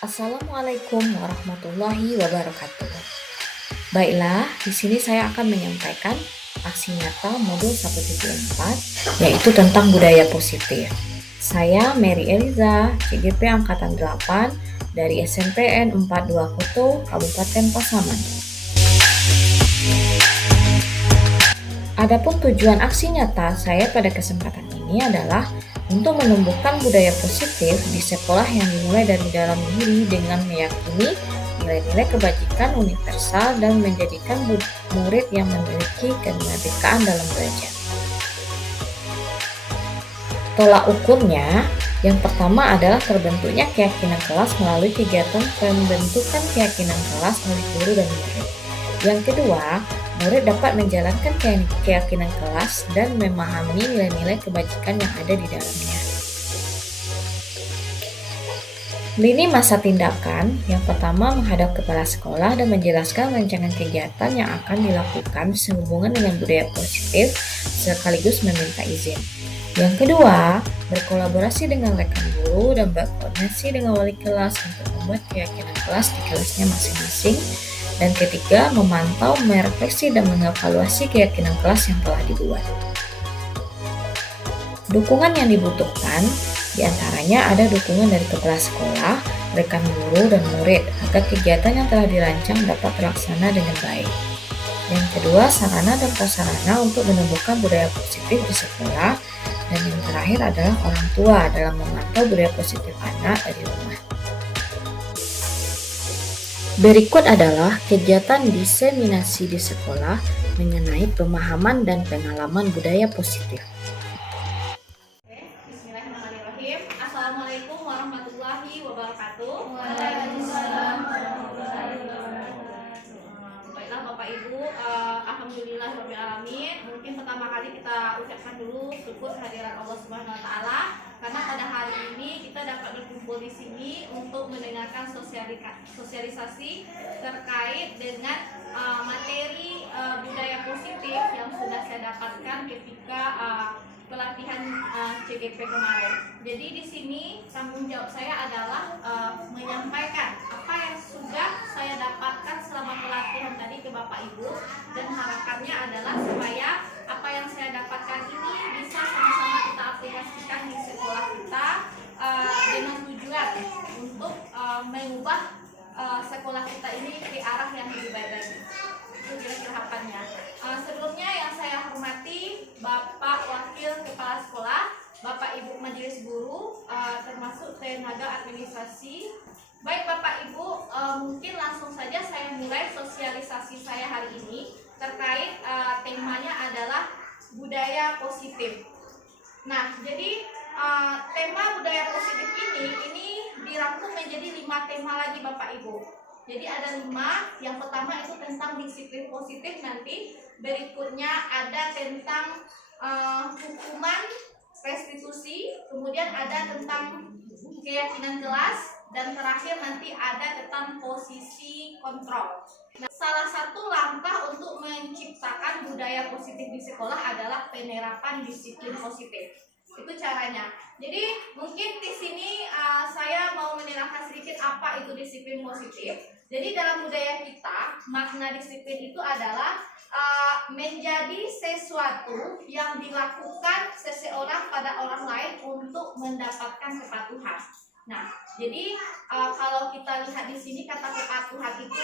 Assalamualaikum warahmatullahi wabarakatuh. Baiklah, di sini saya akan menyampaikan aksi nyata modul 1.4 yaitu tentang budaya positif. Saya Mary Eliza, CGP angkatan 8 dari SMPN 42 Kuto, Kabupaten Pasaman. Adapun tujuan aksi nyata saya pada kesempatan ini adalah untuk menumbuhkan budaya positif di sekolah yang dimulai dari dalam diri dengan meyakini nilai-nilai kebajikan universal dan menjadikan murid yang memiliki kemerdekaan dalam belajar. Tolak ukurnya, yang pertama adalah terbentuknya keyakinan kelas melalui kegiatan pembentukan keyakinan kelas oleh guru dan murid. Yang kedua, murid dapat menjalankan keyakinan kelas dan memahami nilai-nilai kebajikan yang ada di dalamnya. Lini masa tindakan, yang pertama menghadap kepala sekolah dan menjelaskan rancangan kegiatan yang akan dilakukan sehubungan dengan budaya positif sekaligus meminta izin. Yang kedua, berkolaborasi dengan rekan guru dan berkoordinasi dengan wali kelas untuk membuat keyakinan kelas di kelasnya masing-masing. Dan ketiga, memantau, merefleksi, dan mengevaluasi keyakinan kelas yang telah dibuat. Dukungan yang dibutuhkan, diantaranya ada dukungan dari kepala sekolah, rekan guru, dan murid agar kegiatan yang telah dirancang dapat terlaksana dengan baik. Yang kedua, sarana dan prasarana untuk menumbuhkan budaya positif di sekolah. Dan yang terakhir adalah orang tua dalam memantau budaya positif anak dari rumah. Berikut adalah kegiatan diseminasi di sekolah mengenai pemahaman dan pengalaman budaya positif. Bismillahirrahmanirrahim. Assalamualaikum warahmatullahi wabarakatuh. Waalaikumsalam warahmatullahi wabarakatuh. Baiklah Bapak Ibu, alhamdulillahirobbilalamin. Mungkin pertama kali kita ucapkan dulu syukur kehadiran Allah Subhanahu wa taala karena pada hari ini kita dapat berkumpul di sini untuk mendengarkan sosialisasi terkait dengan materi budaya positif yang sudah saya dapatkan ketika pelatihan CGP kemarin. Jadi di sini tanggung jawab saya adalah menyampaikan apa yang sudah saya dapatkan selama pelatihan tadi ke Bapak Ibu, dan harapannya adalah supaya apa yang saya dapatkan ini bisa sama-sama kita aplikasikan di sekolah kita dengan tujuan untuk mengubah sekolah kita ini ke arah yang lebih baik lagi. Itu kira-kira harapannya. Sebelumnya yang saya hormati Bapak Wakil Kepala Sekolah, Bapak Ibu Majelis Guru, termasuk tenaga administrasi. Baik Bapak Ibu, mungkin langsung saja saya mulai sosialisasi saya hari ini terkait temanya adalah budaya positif. Nah, jadi tema budaya positif ini dirangkum menjadi 5 tema lagi Bapak Ibu. Jadi ada 5, yang pertama itu tentang disiplin positif, nanti berikutnya ada tentang hukuman restitusi, kemudian ada tentang keyakinan kelas, dan terakhir nanti ada tentang posisi kontrol. Nah, salah satu langkah untuk menciptakan budaya positif di sekolah adalah penerapan disiplin positif. Itu caranya. Jadi mungkin di sini saya mau menerangkan sedikit apa itu disiplin positif. Jadi dalam budaya kita, makna disiplin itu adalah menjadi sesuatu yang dilakukan seseorang pada orang lain untuk mendapatkan kepatuhan. Nah, jadi kalau kita lihat di sini kata kepatuhan itu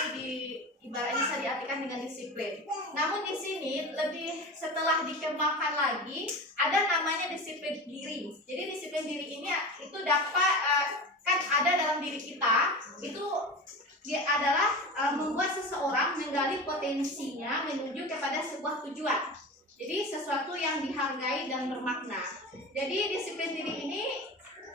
ibaratnya bisa diartikan dengan disiplin. Namun di sini lebih setelah dikembangkan lagi ada namanya disiplin diri. Jadi disiplin diri ini itu dapat kan ada dalam diri kita, itu dia adalah membuat seseorang menggali potensinya menuju kepada sebuah tujuan. Jadi sesuatu yang dihargai dan bermakna. Jadi disiplin diri ini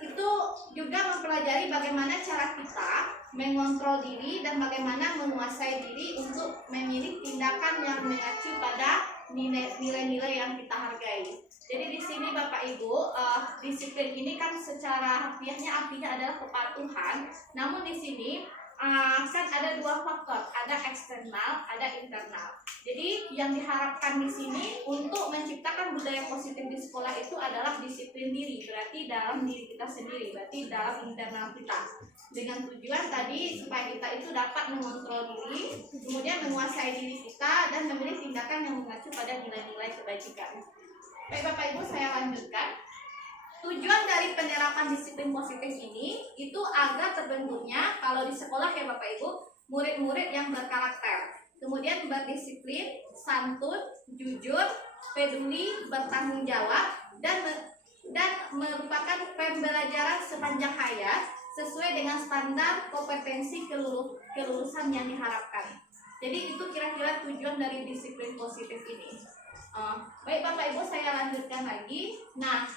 itu juga mempelajari bagaimana cara kita mengontrol diri dan bagaimana menguasai diri untuk memilih tindakan yang mengacu pada nilai-nilai yang kita hargai. Jadi di sini Bapak Ibu, disiplin ini kan secara harfiahnya artinya adalah kepatuhan. Namun di sini kan ada 2 faktor, ada eksternal, ada internal. Jadi yang diharapkan di sini untuk menciptakan budaya positif di sekolah itu adalah disiplin diri, berarti dalam diri kita sendiri, berarti dalam internal kita. dengan tujuan tadi supaya kita itu dapat mengontrol diri, kemudian menguasai diri kita dan memilih tindakan yang mengacu pada nilai-nilai kebajikan. Baik Bapak Ibu, saya lanjutkan. Tujuan dari penerapan disiplin positif ini itu agar terbentuknya kalau di sekolah ya Bapak Ibu, murid-murid yang berkarakter, kemudian berdisiplin, santun, jujur, peduli, bertanggung jawab, dan merupakan pembelajaran sepanjang hayat sesuai dengan standar kompetensi kelulusan yang diharapkan. Jadi itu kira-kira tujuan dari disiplin positif ini. Baik Bapak Ibu, saya lanjutkan lagi. Nah,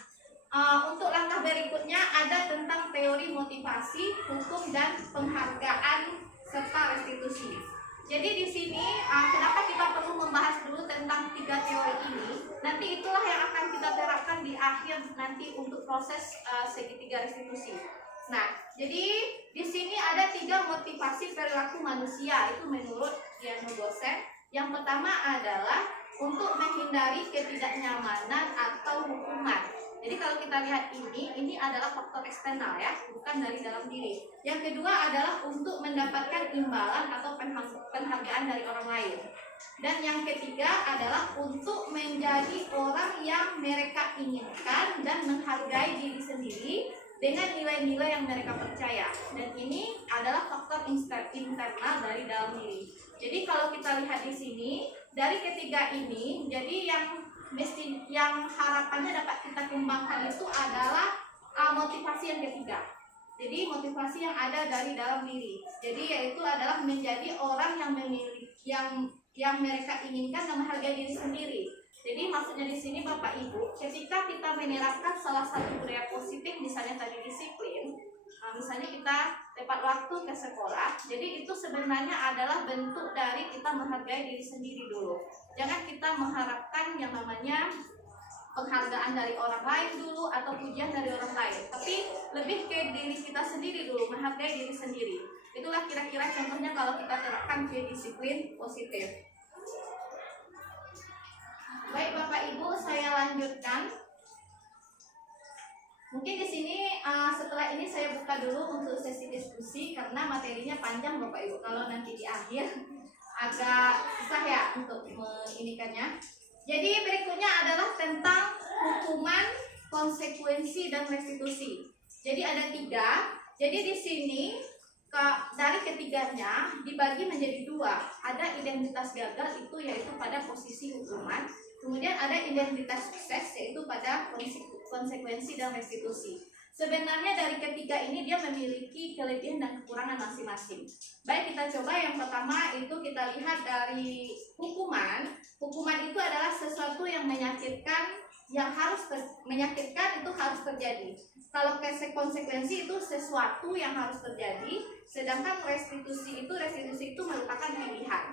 untuk langkah berikutnya ada tentang teori motivasi, hukum, dan penghargaan serta restitusi. Jadi di sini kenapa kita perlu membahas dulu tentang 3 teori ini? Nanti itulah yang akan kita terapkan di akhir nanti untuk proses segitiga restitusi. Nah, jadi di sini ada 3 motivasi perilaku manusia itu menurut Diano Dosen. Yang pertama adalah untuk menghindari ketidaknyamanan atau hukuman. Jadi kalau kita lihat ini adalah faktor eksternal ya, bukan dari dalam diri. Yang kedua adalah untuk mendapatkan imbalan atau penghargaan dari orang lain. Dan yang ketiga adalah untuk menjadi orang yang mereka inginkan dan menghargai diri sendiri dengan nilai-nilai yang mereka percaya. Dan ini adalah faktor internal dari dalam diri. Jadi kalau kita lihat di sini, dari ketiga ini, jadi yang harapannya dapat kita kembangkan itu adalah motivasi yang ketiga. Jadi motivasi yang ada dari dalam diri. Jadi yaitu adalah menjadi orang yang memiliki yang mereka inginkan dan menghargai diri sendiri. Jadi maksudnya di sini Bapak Ibu, ketika kita menerapkan salah satu budaya positif, misalnya tadi disiplin, misalnya kita tepat waktu ke sekolah, jadi itu sebenarnya adalah bentuk dari kita menghargai diri sendiri dulu. Jangan kita mengharapkan yang namanya penghargaan dari orang lain dulu atau pujian dari orang lain, tapi lebih ke diri kita sendiri dulu, menghargai diri sendiri. Itulah kira-kira contohnya kalau kita terapkan ke disiplin positif. Baik Bapak Ibu, saya lanjutkan. Mungkin di sini setelah ini saya buka dulu untuk sesi diskusi karena materinya panjang Bapak Ibu. Kalau nanti di akhir agak susah ya untuk menginikannya. Jadi berikutnya adalah tentang hukuman, konsekuensi, dan restitusi. Jadi ada 3. Jadi di sini dari ketiganya dibagi menjadi 2. Ada identitas gagal itu yaitu pada posisi hukuman. Kemudian ada identitas sukses yaitu pada konsekuensi dan restitusi. Sebenarnya dari ketiga ini dia memiliki kelebihan dan kekurangan masing-masing. Baik, kita coba yang pertama itu kita lihat dari hukuman. Hukuman itu adalah sesuatu yang menyakitkan, yang harus menyakitkan itu harus terjadi. Kalau konsekuensi itu sesuatu yang harus terjadi, sedangkan restitusi itu merupakan pilihan.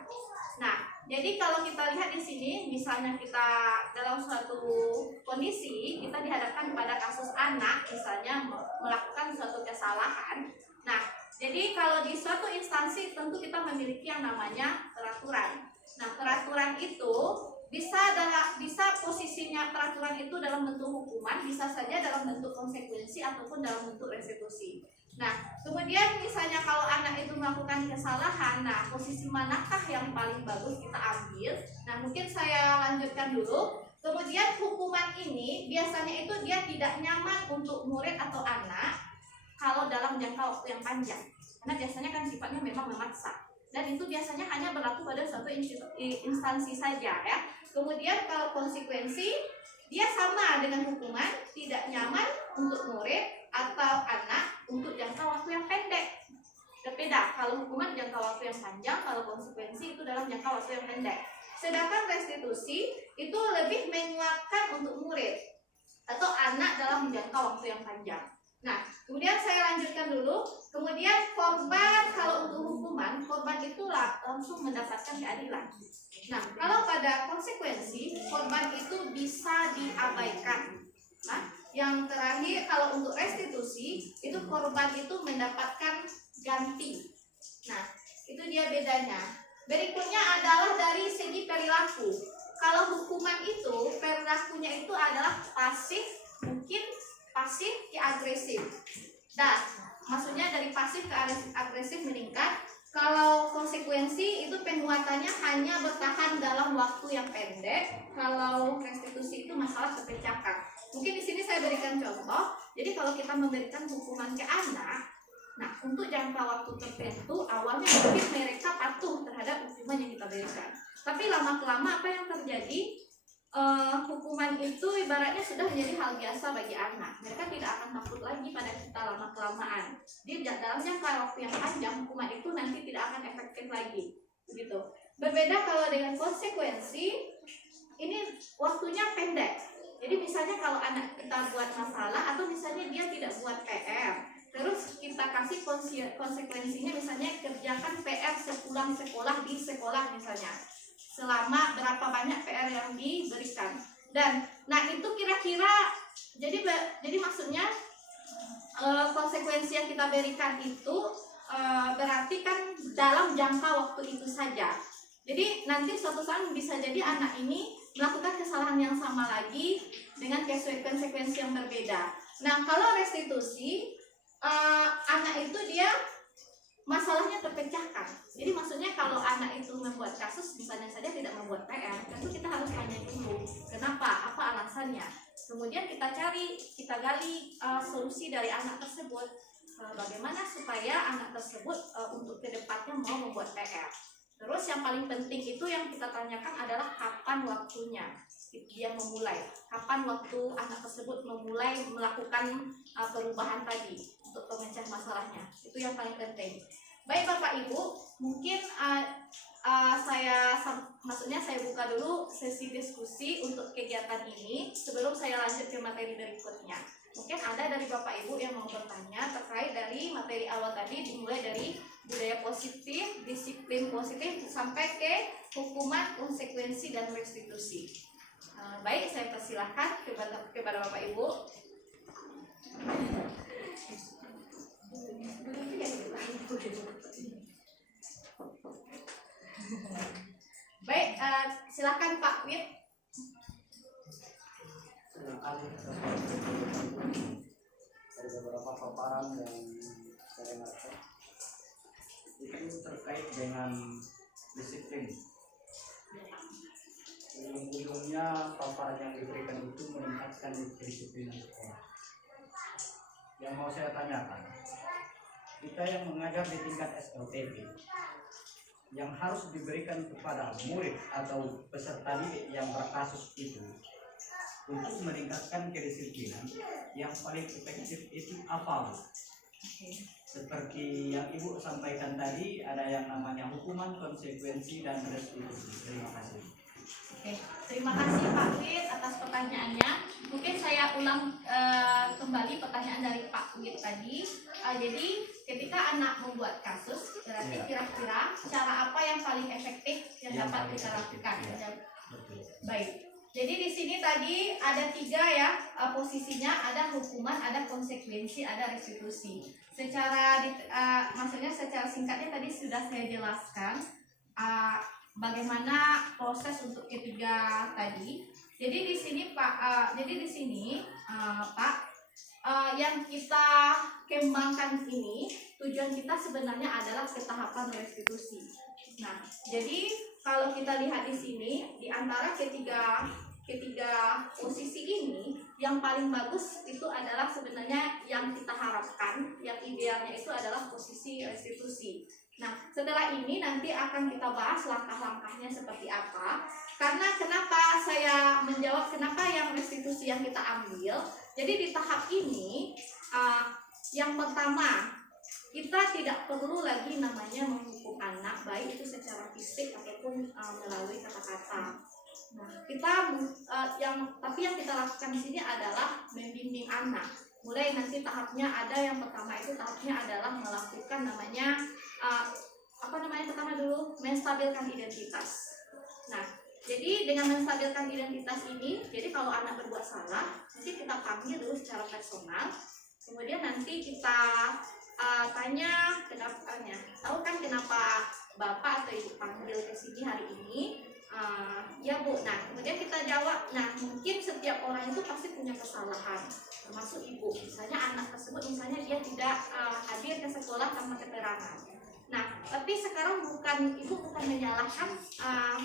Nah, jadi kalau kita lihat di sini, misalnya kita dalam suatu kondisi kita dihadapkan pada kasus anak, misalnya melakukan suatu kesalahan. Nah, jadi kalau di suatu instansi tentu kita memiliki yang namanya peraturan. Nah, peraturan itu bisa posisinya peraturan itu dalam bentuk hukuman, bisa saja dalam bentuk konsekuensi ataupun dalam bentuk restitusi. Nah, kemudian misalnya kalau anak itu melakukan kesalahan, nah posisi manakah yang paling bagus kita ambil? Nah, mungkin saya lanjutkan dulu. Kemudian hukuman ini biasanya itu dia tidak nyaman untuk murid atau anak kalau dalam jangka waktu yang panjang. Karena biasanya kan sifatnya memang memaksa. Dan itu biasanya hanya berlaku pada suatu instansi saja ya. Kemudian kalau konsekuensi dia sama dengan hukuman, tidak nyaman untuk murid atau anak untuk jangka waktu yang pendek. Berbeda, kalau hukuman jangka waktu yang panjang, kalau konsekuensi itu dalam jangka waktu yang pendek. Sedangkan restitusi itu lebih menguatkan untuk murid atau anak dalam jangka waktu yang panjang. Nah, kemudian saya lanjutkan dulu. Kemudian korban, kalau untuk hukuman, korban itu langsung mendapatkan keadilan. Nah, kalau pada konsekuensi, korban itu bisa diabaikan. Nah, yang terakhir kalau untuk restitusi, itu korban itu mendapatkan ganti. Nah, itu dia bedanya. Berikutnya adalah dari segi perilaku. Kalau hukuman itu, perilakunya itu adalah pasif, mungkin pasif ke agresif. Dan maksudnya dari pasif ke agresif meningkat. Kalau konsekuensi itu penguatannya hanya bertahan dalam waktu yang pendek. Kalau restitusi itu masalah terpecahkan. Mungkin di sini saya berikan contoh. Jadi kalau kita memberikan hukuman ke anak, nah untuk jangka waktu tertentu awalnya mungkin mereka patuh terhadap hukuman yang kita berikan. Tapi lama-kelama apa yang terjadi? Hukuman itu ibaratnya sudah menjadi hal biasa bagi anak. Mereka tidak akan takut lagi pada kita lama-kelamaan. Di dalam jangka waktu yang panjang, hukuman itu nanti tidak akan efektif lagi. Begitu. Berbeda kalau dengan konsekuensi, ini waktunya pendek. Jadi misalnya kalau anak kita buat masalah atau misalnya dia tidak buat PR, terus kita kasih konsekuensinya misalnya kerjakan PR sepulang sekolah di sekolah misalnya. Selama berapa banyak PR yang diberikan. Dan nah itu kira-kira jadi maksudnya konsekuensi yang kita berikan itu berarti kan dalam jangka waktu itu saja. Jadi nanti suatu saat bisa jadi anak ini melakukan kesalahan yang sama lagi dengan konsekuensi yang berbeda. Nah kalau restitusi anak itu dia masalahnya terpecahkan. Jadi maksudnya kalau anak itu membuat kasus misalnya saja tidak membuat PR, tentu kita harus tanya dulu kenapa, apa alasannya. Kemudian kita gali solusi dari anak tersebut. Bagaimana supaya anak tersebut untuk kedepannya mau membuat PR. Terus yang paling penting itu yang kita tanyakan adalah kapan waktunya dia memulai. Kapan waktu anak tersebut memulai melakukan perubahan tadi untuk pemecah masalahnya. Itu yang paling penting. Baik Bapak Ibu, mungkin saya buka dulu sesi diskusi untuk kegiatan ini sebelum saya lanjut ke materi berikutnya. Mungkin ada dari Bapak Ibu yang mau bertanya terkait dari materi awal tadi, dimulai dari budaya positif, disiplin positif, sampai ke hukuman, konsekuensi, dan restitusi. Baik, saya persilahkan kepada Bapak Ibu. Baik, silakan Pak Wid. Dari beberapa paparan yang saya dengarkan itu terkait dengan disiplin. Ujung-ujungnya paparan yang diberikan itu meningkatkan kedisiplinan sekolah. Yang mau saya tanyakan, kita yang mengajar di tingkat SLTP, yang harus diberikan kepada murid atau peserta didik yang berkasus itu untuk meningkatkan kedisiplinan, yang paling efektif itu apa, Bu? Seperti yang Ibu sampaikan tadi, ada yang namanya hukuman, konsekuensi, dan restitusi. Terima kasih. Oke, terima kasih Pak Wid atas pertanyaannya. Mungkin saya ulang kembali pertanyaan dari Pak Wid tadi. Jadi ketika anak membuat kasus, berarti kira-kira cara apa yang paling efektif yang dapat kita lakukan? Baik. Jadi di sini tadi ada 3 ya posisinya, ada hukuman, ada konsekuensi, ada restitusi. Maksudnya secara singkatnya tadi sudah saya jelaskan bagaimana proses untuk ketiga tadi. Jadi di sini Pak, yang kita kembangkan ini tujuan kita sebenarnya adalah ke tahapan restitusi. Nah, jadi kalau kita lihat di sini di antara ketiga posisi ini yang paling bagus itu adalah sebenarnya yang kita harapkan, yang idealnya itu adalah posisi restitusi. Nah, setelah ini nanti akan kita bahas langkah-langkahnya seperti apa. Karena kenapa saya menjawab kenapa yang restitusi yang kita ambil. Jadi di tahap ini yang pertama, kita tidak perlu lagi namanya menghukum anak, baik itu secara fisik ataupun melalui kata-kata. Nah, tapi yang kita lakukan di sini adalah membimbing anak. Mulai nanti tahapnya ada yang pertama itu tahapnya adalah melakukan namanya pertama dulu menstabilkan identitas. Nah, jadi dengan menstabilkan identitas ini, jadi kalau anak berbuat salah, nanti kita panggil dulu secara personal. Kemudian nanti kita tanya kenapanya. Tahu kan kenapa Bapak atau Ibu panggil ke sini hari ini? Ya Bu, nah kemudian kita jawab, nah mungkin setiap orang itu pasti punya kesalahan, termasuk ibu. Misalnya anak tersebut misalnya dia tidak hadir ke sekolah tanpa keterangan. Nah, tapi sekarang ibu bukan menyalahkan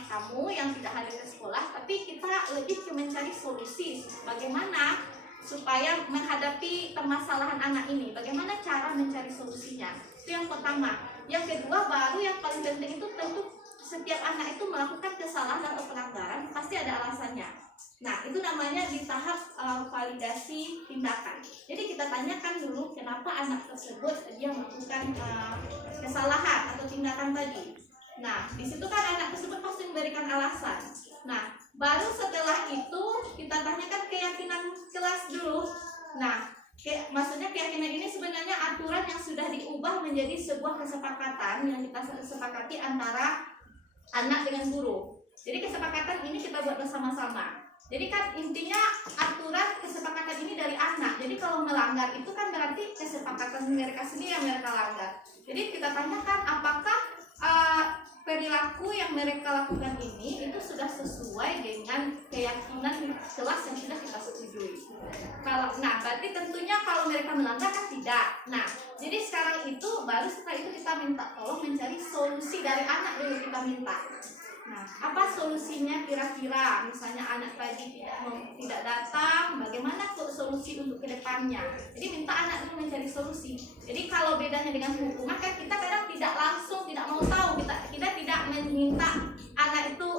kamu yang tidak hadir ke sekolah, tapi kita lebih ke mencari solusi bagaimana supaya menghadapi permasalahan anak ini. Bagaimana cara mencari solusinya? Itu yang pertama. Yang kedua, baru yang paling penting itu tentu setiap anak itu melakukan kesalahan atau pelanggaran pasti ada alasannya. Nah, itu namanya di tahap validasi tindakan. Jadi kita tanyakan dulu kenapa anak tersebut dia melakukan kesalahan atau tindakan tadi. Nah, di situ kan anak tersebut pasti memberikan alasan. Nah, baru setelah itu kita tanyakan keyakinan kelas dulu. Nah, maksudnya keyakinan ini sebenarnya aturan yang sudah diubah menjadi sebuah kesepakatan yang kita sepakati antara anak dengan guru. Jadi kesepakatan ini kita buat bersama-sama. Jadi kan intinya aturan kesepakatan ini dari anak. Jadi kalau melanggar itu kan berarti kesepakatan mereka sendiri yang mereka langgar. Jadi kita tanyakan apakah perilaku yang mereka lakukan ini itu sudah sesuai dengan keyakinan kelas yang sudah kita setujui. Berarti tentunya kalau mereka melanggar kan tidak. Nah, jadi sekarang itu baru setelah itu kita minta tolong mencari solusi dari anak dulu kita minta. Nah, apa solusinya kira-kira? Misalnya anak tadi tidak datang, bagaimana solusi untuk kedepannya? Jadi minta anak dulu mencari solusi. Jadi kalau bedanya dengan hukuman kan kita kadang tidak langsung tidak mau tahu, kita tidak meminta anak itu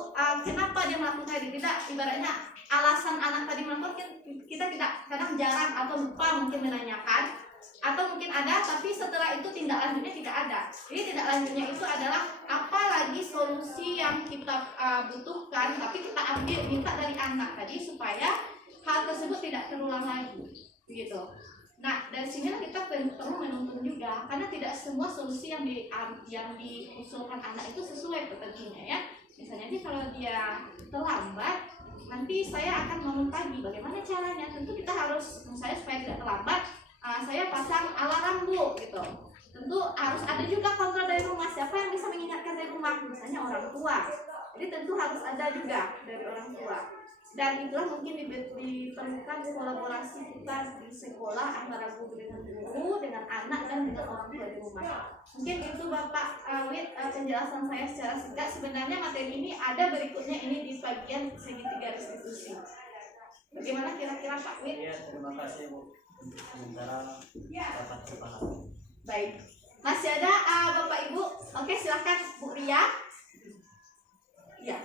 kenapa dia melakukan ini. Tidak, ibaratnya alasan anak tadi melakukan kita tidak, kadang jarang atau lupa mungkin menanyakan, atau mungkin ada tapi setelah itu tindak lanjutnya tidak ada. Jadi tindak lanjutnya itu adalah apa lagi solusi yang kita butuhkan tapi kita ambil minta dari anak tadi supaya hal tersebut tidak terulang lagi begitu. Nah, dari sinilah kita perlu menuntun juga karena tidak semua solusi yang diusulkan anak itu sesuai tentunya ya. Misalnya kalau dia terlambat, nanti saya akan bangun pagi, bagaimana caranya? Tentu kita harus, misalnya supaya tidak terlambat, saya pasang alarm Bu gitu. Tentu harus ada juga kontrol dari rumah, siapa yang bisa mengingatkan dari rumah, misalnya orang tua. Jadi tentu harus ada juga dari orang tua. Dan itulah mungkin diperlukan kolaborasi kita di sekolah antara guru dengan anak dan dengan orang tua di rumah. Mungkin itu Bapak Wid penjelasan saya secara singkat. Sebenarnya materi ini ada berikutnya ini di bagian segitiga restitusi. Bagaimana kira-kira Pak Wid? Ya, terima kasih Bu untuk sementara dapat terpahami. Baik, masih ada Bapak Ibu? Oke, silakan Bu Ria. Ya.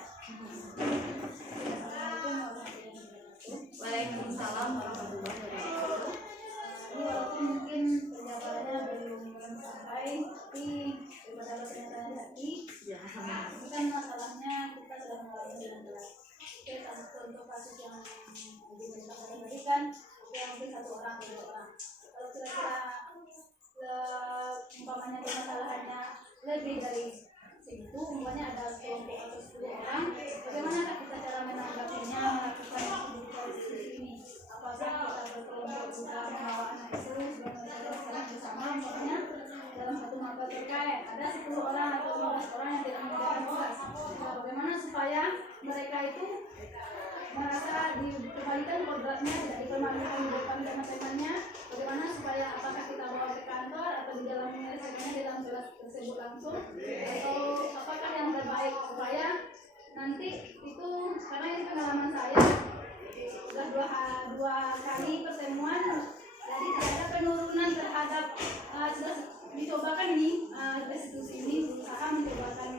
Waalaikumsalam warahmatullahi wabarakatuh. Walaupun mungkin penjabarannya belum sampai, tapi daripada pernyataan tadi, Ya. ini kan masalahnya kita sudah mengalami dengan jelas. Oke, untuk kasus yang diberitakan tadi kan, yang mungkin satu orang atau dua orang. Kalau kira-kira umpamanya permasalahannya lebih dari segitu, umpamanya ada kelompok atau 10 orang, bagaimana kita cara menanggapinya, melakukan ini? Apakah kita berkelompok juga membawa anak itu sekarang bersama, umpamanya dalam satu mata terkait ada 10 orang atau 15 orang yang tidak mengerjakan tugas. Nah, bagaimana supaya mereka itu merasa dikembalikan kodratnya, tidak dipermalukan di depan teman-temannya? Bagaimana supaya apakah kita bawa ke kantor atau di dalam menyelesaikannya di dalam kelas tersebut langsung, atau apakah yang terbaik supaya nanti itu, karena ini pengalaman saya sudah dua kali pertemuan, jadi tidak ada penurunan terhadap sudah dicobakan ini restitusi ini, berusaha mencobakan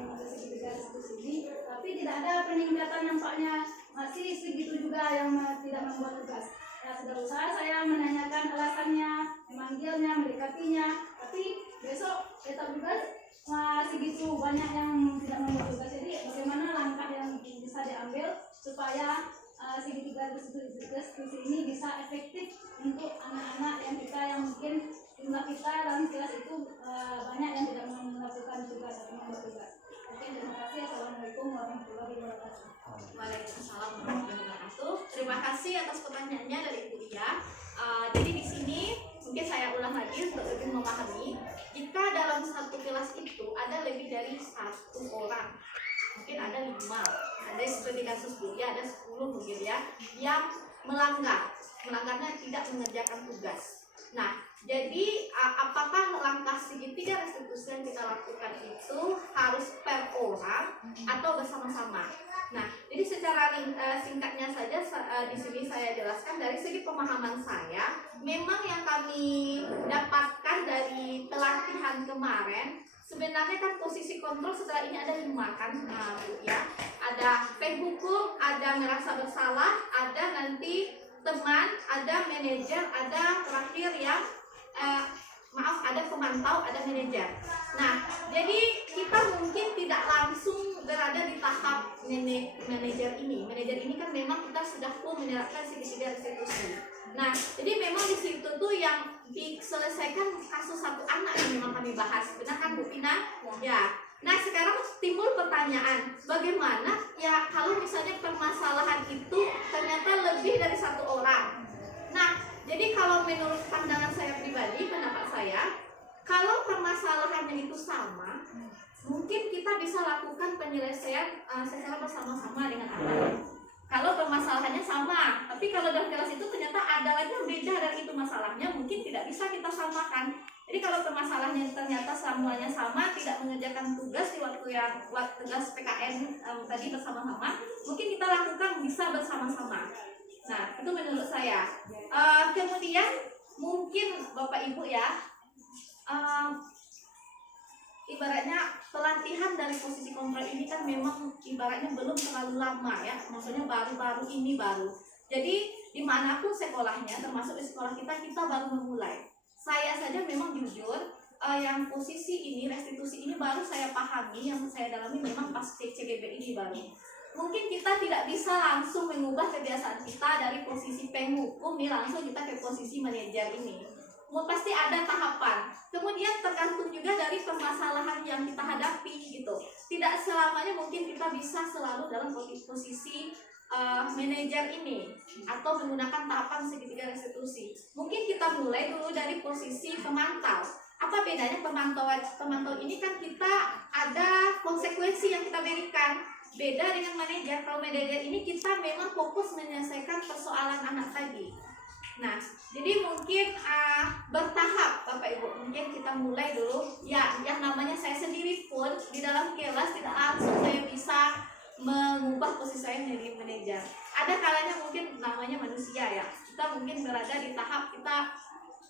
restitusi ini, tapi tidak ada peningkatan, nampaknya masih segitu juga yang tidak membuat tugas. Nah, sudah usaha saya menanyakan alasannya, memanggilnya, mendekatinya, tapi besok tetap juga masih gitu banyak yang tidak membuat tugas. Jadi bagaimana langkah yang bisa diambil supaya segitiga restitusi ini bisa efektif untuk anak-anak yang kita yang mungkin jumlah kita dalam kelas itu banyak yang tidak melakukan tugas atau membuat tugas. Oke, terima kasih. Assalamualaikum warahmatullahi wabarakatuh. Waalaikumsalam warahmatullahi wabarakatuh. Terima kasih atas pertanyaannya dari Ibu Ria. Jadi di sini mungkin saya ulang lagi untuk lebih memahami. Jika dalam satu kelas itu ada lebih dari 1 orang, mungkin ada 5, Ada seperti kasus Bu ya, ada 10 mungkin ya yang melanggarnya tidak mengerjakan tugas. Nah, jadi apakah langkah segitiga restitusi yang kita lakukan itu harus per orang atau bersama-sama? Nah, jadi secara singkatnya saja di sini saya jelaskan dari segi pemahaman saya, memang yang kami dapatkan dari pelatihan kemarin, sebenarnya kan posisi kontrol setelah ini ada 5 kan, Bu ya. Ada penghukum, ada merasa bersalah, ada nanti teman, ada manajer, ada terakhir yang ada pemantau, ada manajer. Nah, jadi kita mungkin tidak langsung berada di tahap manajer ini. Manajer ini kan memang kita sudah full menerapkan segitiga restitusi. Nah, jadi memang di situ tuh yang diselesaikan kasus satu anak yang memang kami bahas. Benar kan Bu Pina? Ya. Nah, sekarang timbul pertanyaan, bagaimana ya kalau misalnya permasalahan itu ternyata lebih dari 1 orang. Nah, jadi kalau menurut pandangan saya pribadi, pendapat saya, kalau permasalahannya itu sama, mungkin kita bisa lakukan penyelesaian secara bersama-sama dengan anak. Kalau permasalahannya sama, tapi kalau dalam kelas itu ternyata ada lagi yang beda dari itu masalahnya, mungkin tidak bisa kita samakan. Jadi kalau permasalahannya ternyata semuanya sama, tidak mengerjakan tugas di waktu tugas PKN tadi bersama-sama, mungkin kita lakukan bisa bersama-sama. Nah, itu menurut saya. Kemudian mungkin Bapak Ibu ya, ibaratnya pelatihan dari posisi kontrol ini kan memang ibaratnya belum terlalu lama ya, maksudnya baru-baru ini baru. Jadi dimanapun sekolahnya, termasuk di sekolah kita baru memulai. Saya saja memang jujur, yang posisi ini, restitusi ini baru saya pahami, yang saya dalami memang pas CGB ini baru. Mungkin kita tidak bisa langsung mengubah kebiasaan kita dari posisi penghukum nih langsung kita ke posisi manajer ini. Pasti ada tahapan. Kemudian tergantung juga dari permasalahan yang kita hadapi gitu. Tidak selamanya mungkin kita bisa selalu dalam posisi manajer ini atau menggunakan tahapan segitiga restitusi. Mungkin kita mulai dulu dari posisi pemantau. Apa bedanya pemantau ini kan kita ada konsekuensi yang kita berikan. Beda dengan manajer. Kalau manajer ini kita memang fokus menyelesaikan persoalan anak tadi. Nah, jadi mungkin bertahap Bapak Ibu. Mungkin kita mulai dulu. Ya, yang namanya saya sendiri pun di dalam kelas tidak langsung saya bisa mengubah posisi saya menjadi manajer. Ada kalanya mungkin namanya manusia ya. Kita mungkin berada di tahap kita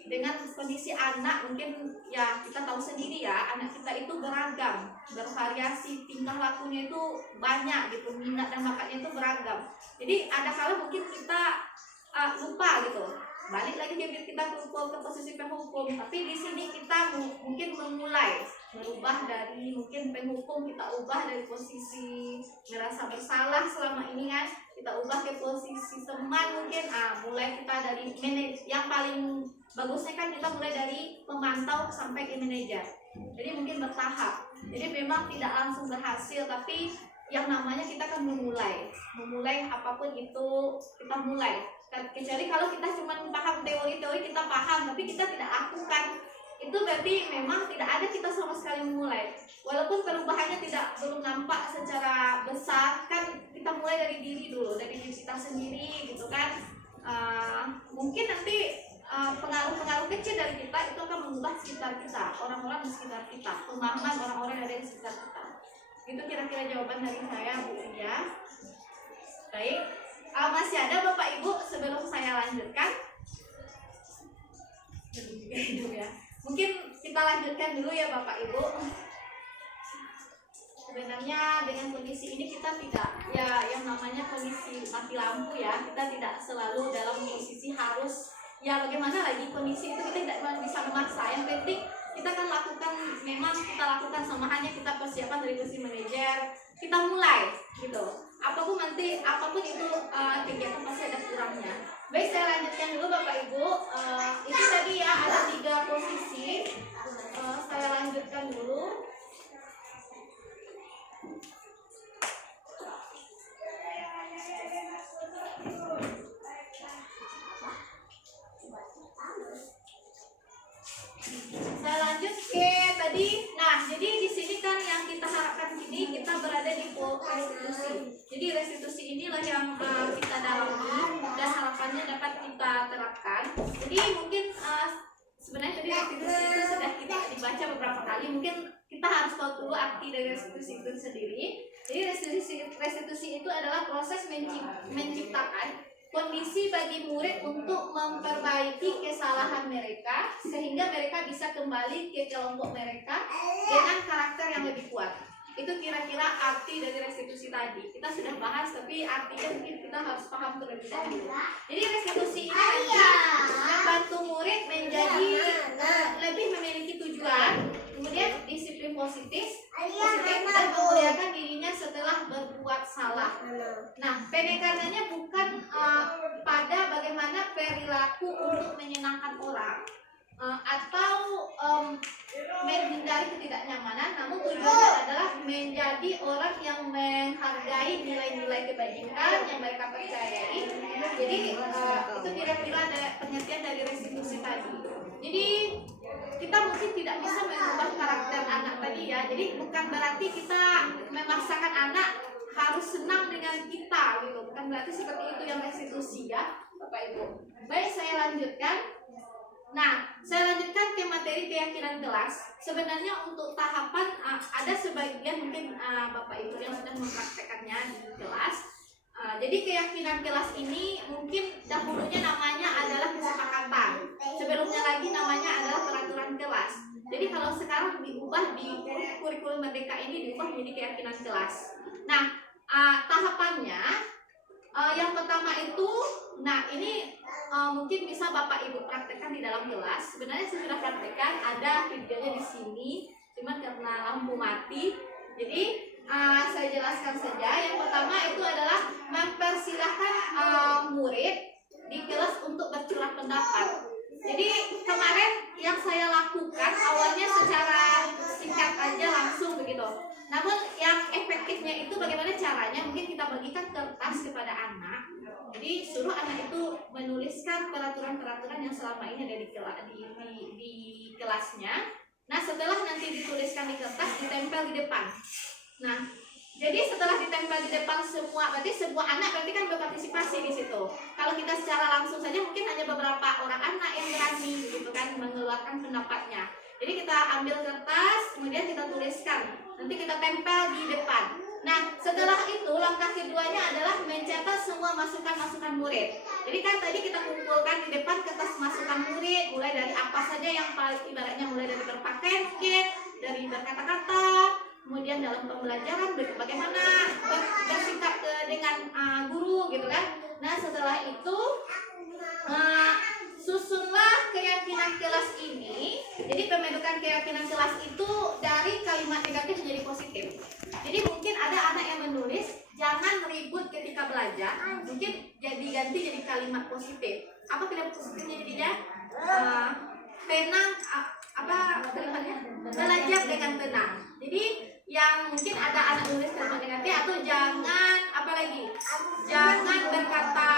dengan kondisi anak, mungkin ya kita tahu sendiri ya, anak kita itu beragam, bervariasi, tingkah lakunya itu banyak gitu, minat dan bakatnya itu beragam. Jadi ada kala mungkin kita lupa gitu, balik lagi kita ke posisi penghukum, tapi di sini kita mungkin memulai merubah dari mungkin penghukum, kita ubah dari posisi merasa bersalah selama ini kan, kita ubah ke posisi teman mungkin, mulai kita dari yang paling bagusnya kan kita mulai dari pemantau sampai ke manajer. Jadi mungkin bertahap. Jadi memang tidak langsung berhasil, tapi yang namanya kita kan memulai apapun itu kita mulai. Kecuali kalau kita cuma paham teori-teori, kita paham tapi kita tidak lakukan, itu berarti memang tidak ada kita sama sekali memulai. Walaupun perubahannya belum nampak secara besar, kan kita mulai dari diri dulu, dari diri kita sendiri gitu kan. Mungkin nanti pengaruh-pengaruh kecil dari kita itu akan mengubah sekitar kita, orang-orang di sekitar kita, pemahaman orang-orang yang ada di sekitar kita. Itu kira-kira jawaban dari saya, Bu Lia. Baik, masih ada Bapak Ibu sebelum saya lanjutkan? Ya. Mungkin kita lanjutkan dulu ya Bapak Ibu. Sebenarnya dengan kondisi ini kita tidak, ya yang namanya kondisi mati lampu ya, kita tidak selalu dalam posisi harus, ya bagaimana lagi kondisi itu kita tidak bisa memaksa. Yang penting kita kan lakukan, memang kita lakukan sama hanya kita persiapan dari posisi manajer, kita mulai gitu. Apapun itu kegiatan pasti ada kurangnya. Baik, saya lanjutkan dulu Bapak Ibu. Itu tadi ya ada 3 posisi. Saya lanjutkan dulu. Saya lanjut ke tadi. Nah, jadi di sini kan yang kita harapkan sini kita berada di restitusi. Jadi dulu arti dari restitusi itu sendiri. Jadi restitusi itu adalah proses menciptakan kondisi bagi murid untuk memperbaiki kesalahan mereka sehingga mereka bisa kembali ke kelompok mereka dengan karakter yang lebih kuat. Itu kira-kira arti dari restitusi tadi. Kita sudah bahas, tapi artinya mungkin kita harus paham terlebih dahulu. Jadi restitusi ini nanti membantu murid menjadi lebih memiliki tujuan, kemudian disiplin positif dan memuliakan dirinya setelah berbuat salah. Nah, penekanannya bukan pada bagaimana perilaku untuk menyenangkan orang atau menghindari ketidaknyamanan, namun tujuannya adalah menjadi orang yang menghargai nilai-nilai kebajikan yang mereka percayai. Jadi itu kira-kira ada pengertian dari restitusi tadi. Jadi kita mungkin tidak bisa mengubah karakter anak tadi ya. Jadi bukan berarti kita memaksakan anak harus senang dengan kita gitu. Bukan berarti seperti itu yang restitusi ya, Bapak Ibu. Baik, saya lanjutkan. Nah, saya lanjutkan ke materi keyakinan kelas. Sebenarnya untuk tahapan ada sebagian mungkin Bapak Ibu yang sudah mempraktekannya di kelas. Jadi keyakinan kelas ini mungkin dahulunya namanya adalah kesepakatan. Sebelumnya lagi namanya adalah peraturan kelas. Jadi kalau sekarang diubah di kurikulum Merdeka ini diubah menjadi keyakinan kelas. Nah, tahapannya yang pertama itu, nah ini mungkin bisa Bapak Ibu praktekkan di dalam kelas. Sebenarnya saya sudah praktekkan, ada videonya di sini, cuman karena lampu mati. Jadi saya jelaskan saja. Yang pertama itu adalah mempersilahkan murid di kelas untuk bercurah pendapat. Jadi kemarin yang saya lakukan awalnya secara singkat aja langsung begitu. Namun yang efektifnya itu bagaimana caranya? Mungkin kita bagikan kertas kepada anak. Jadi suruh anak itu menuliskan peraturan-peraturan yang selama ini ada di kelasnya. Nah, setelah nanti dituliskan di kertas, ditempel di depan. Nah, jadi setelah ditempel di depan semua, berarti sebuah anak berarti kan berpartisipasi di situ. Kalau kita secara langsung saja mungkin hanya beberapa orang anak yang berani gitu kan mengeluarkan pendapatnya. Jadi kita ambil kertas, kemudian kita tuliskan, nanti kita tempel di depan. Nah, setelah itu langkah keduanya adalah mencatat semua masukan-masukan murid. Jadi kan tadi kita kumpulkan di depan kertas masukan murid, mulai dari apa saja yang paling ibaratnya mulai dari berpakaian mungkin, dari berkata-kata, kemudian dalam pembelajaran bagaimana bersikap dengan guru gitu kan. Nah, setelah itu susunlah keyakinan kelas ini. Jadi pembentukan keyakinan kelas itu dari kalimat negatif menjadi positif. Jadi mungkin ada anak yang menulis jangan ribut ketika belajar, mungkin ganti jadi kalimat positif. Apa kalimat positifnya jadinya? Tenang, apa kalimatnya? Belajar dengan tenang. Jadi yang mungkin ada anak nulis kalimat negatif atau jangan apa lagi? Jangan berkata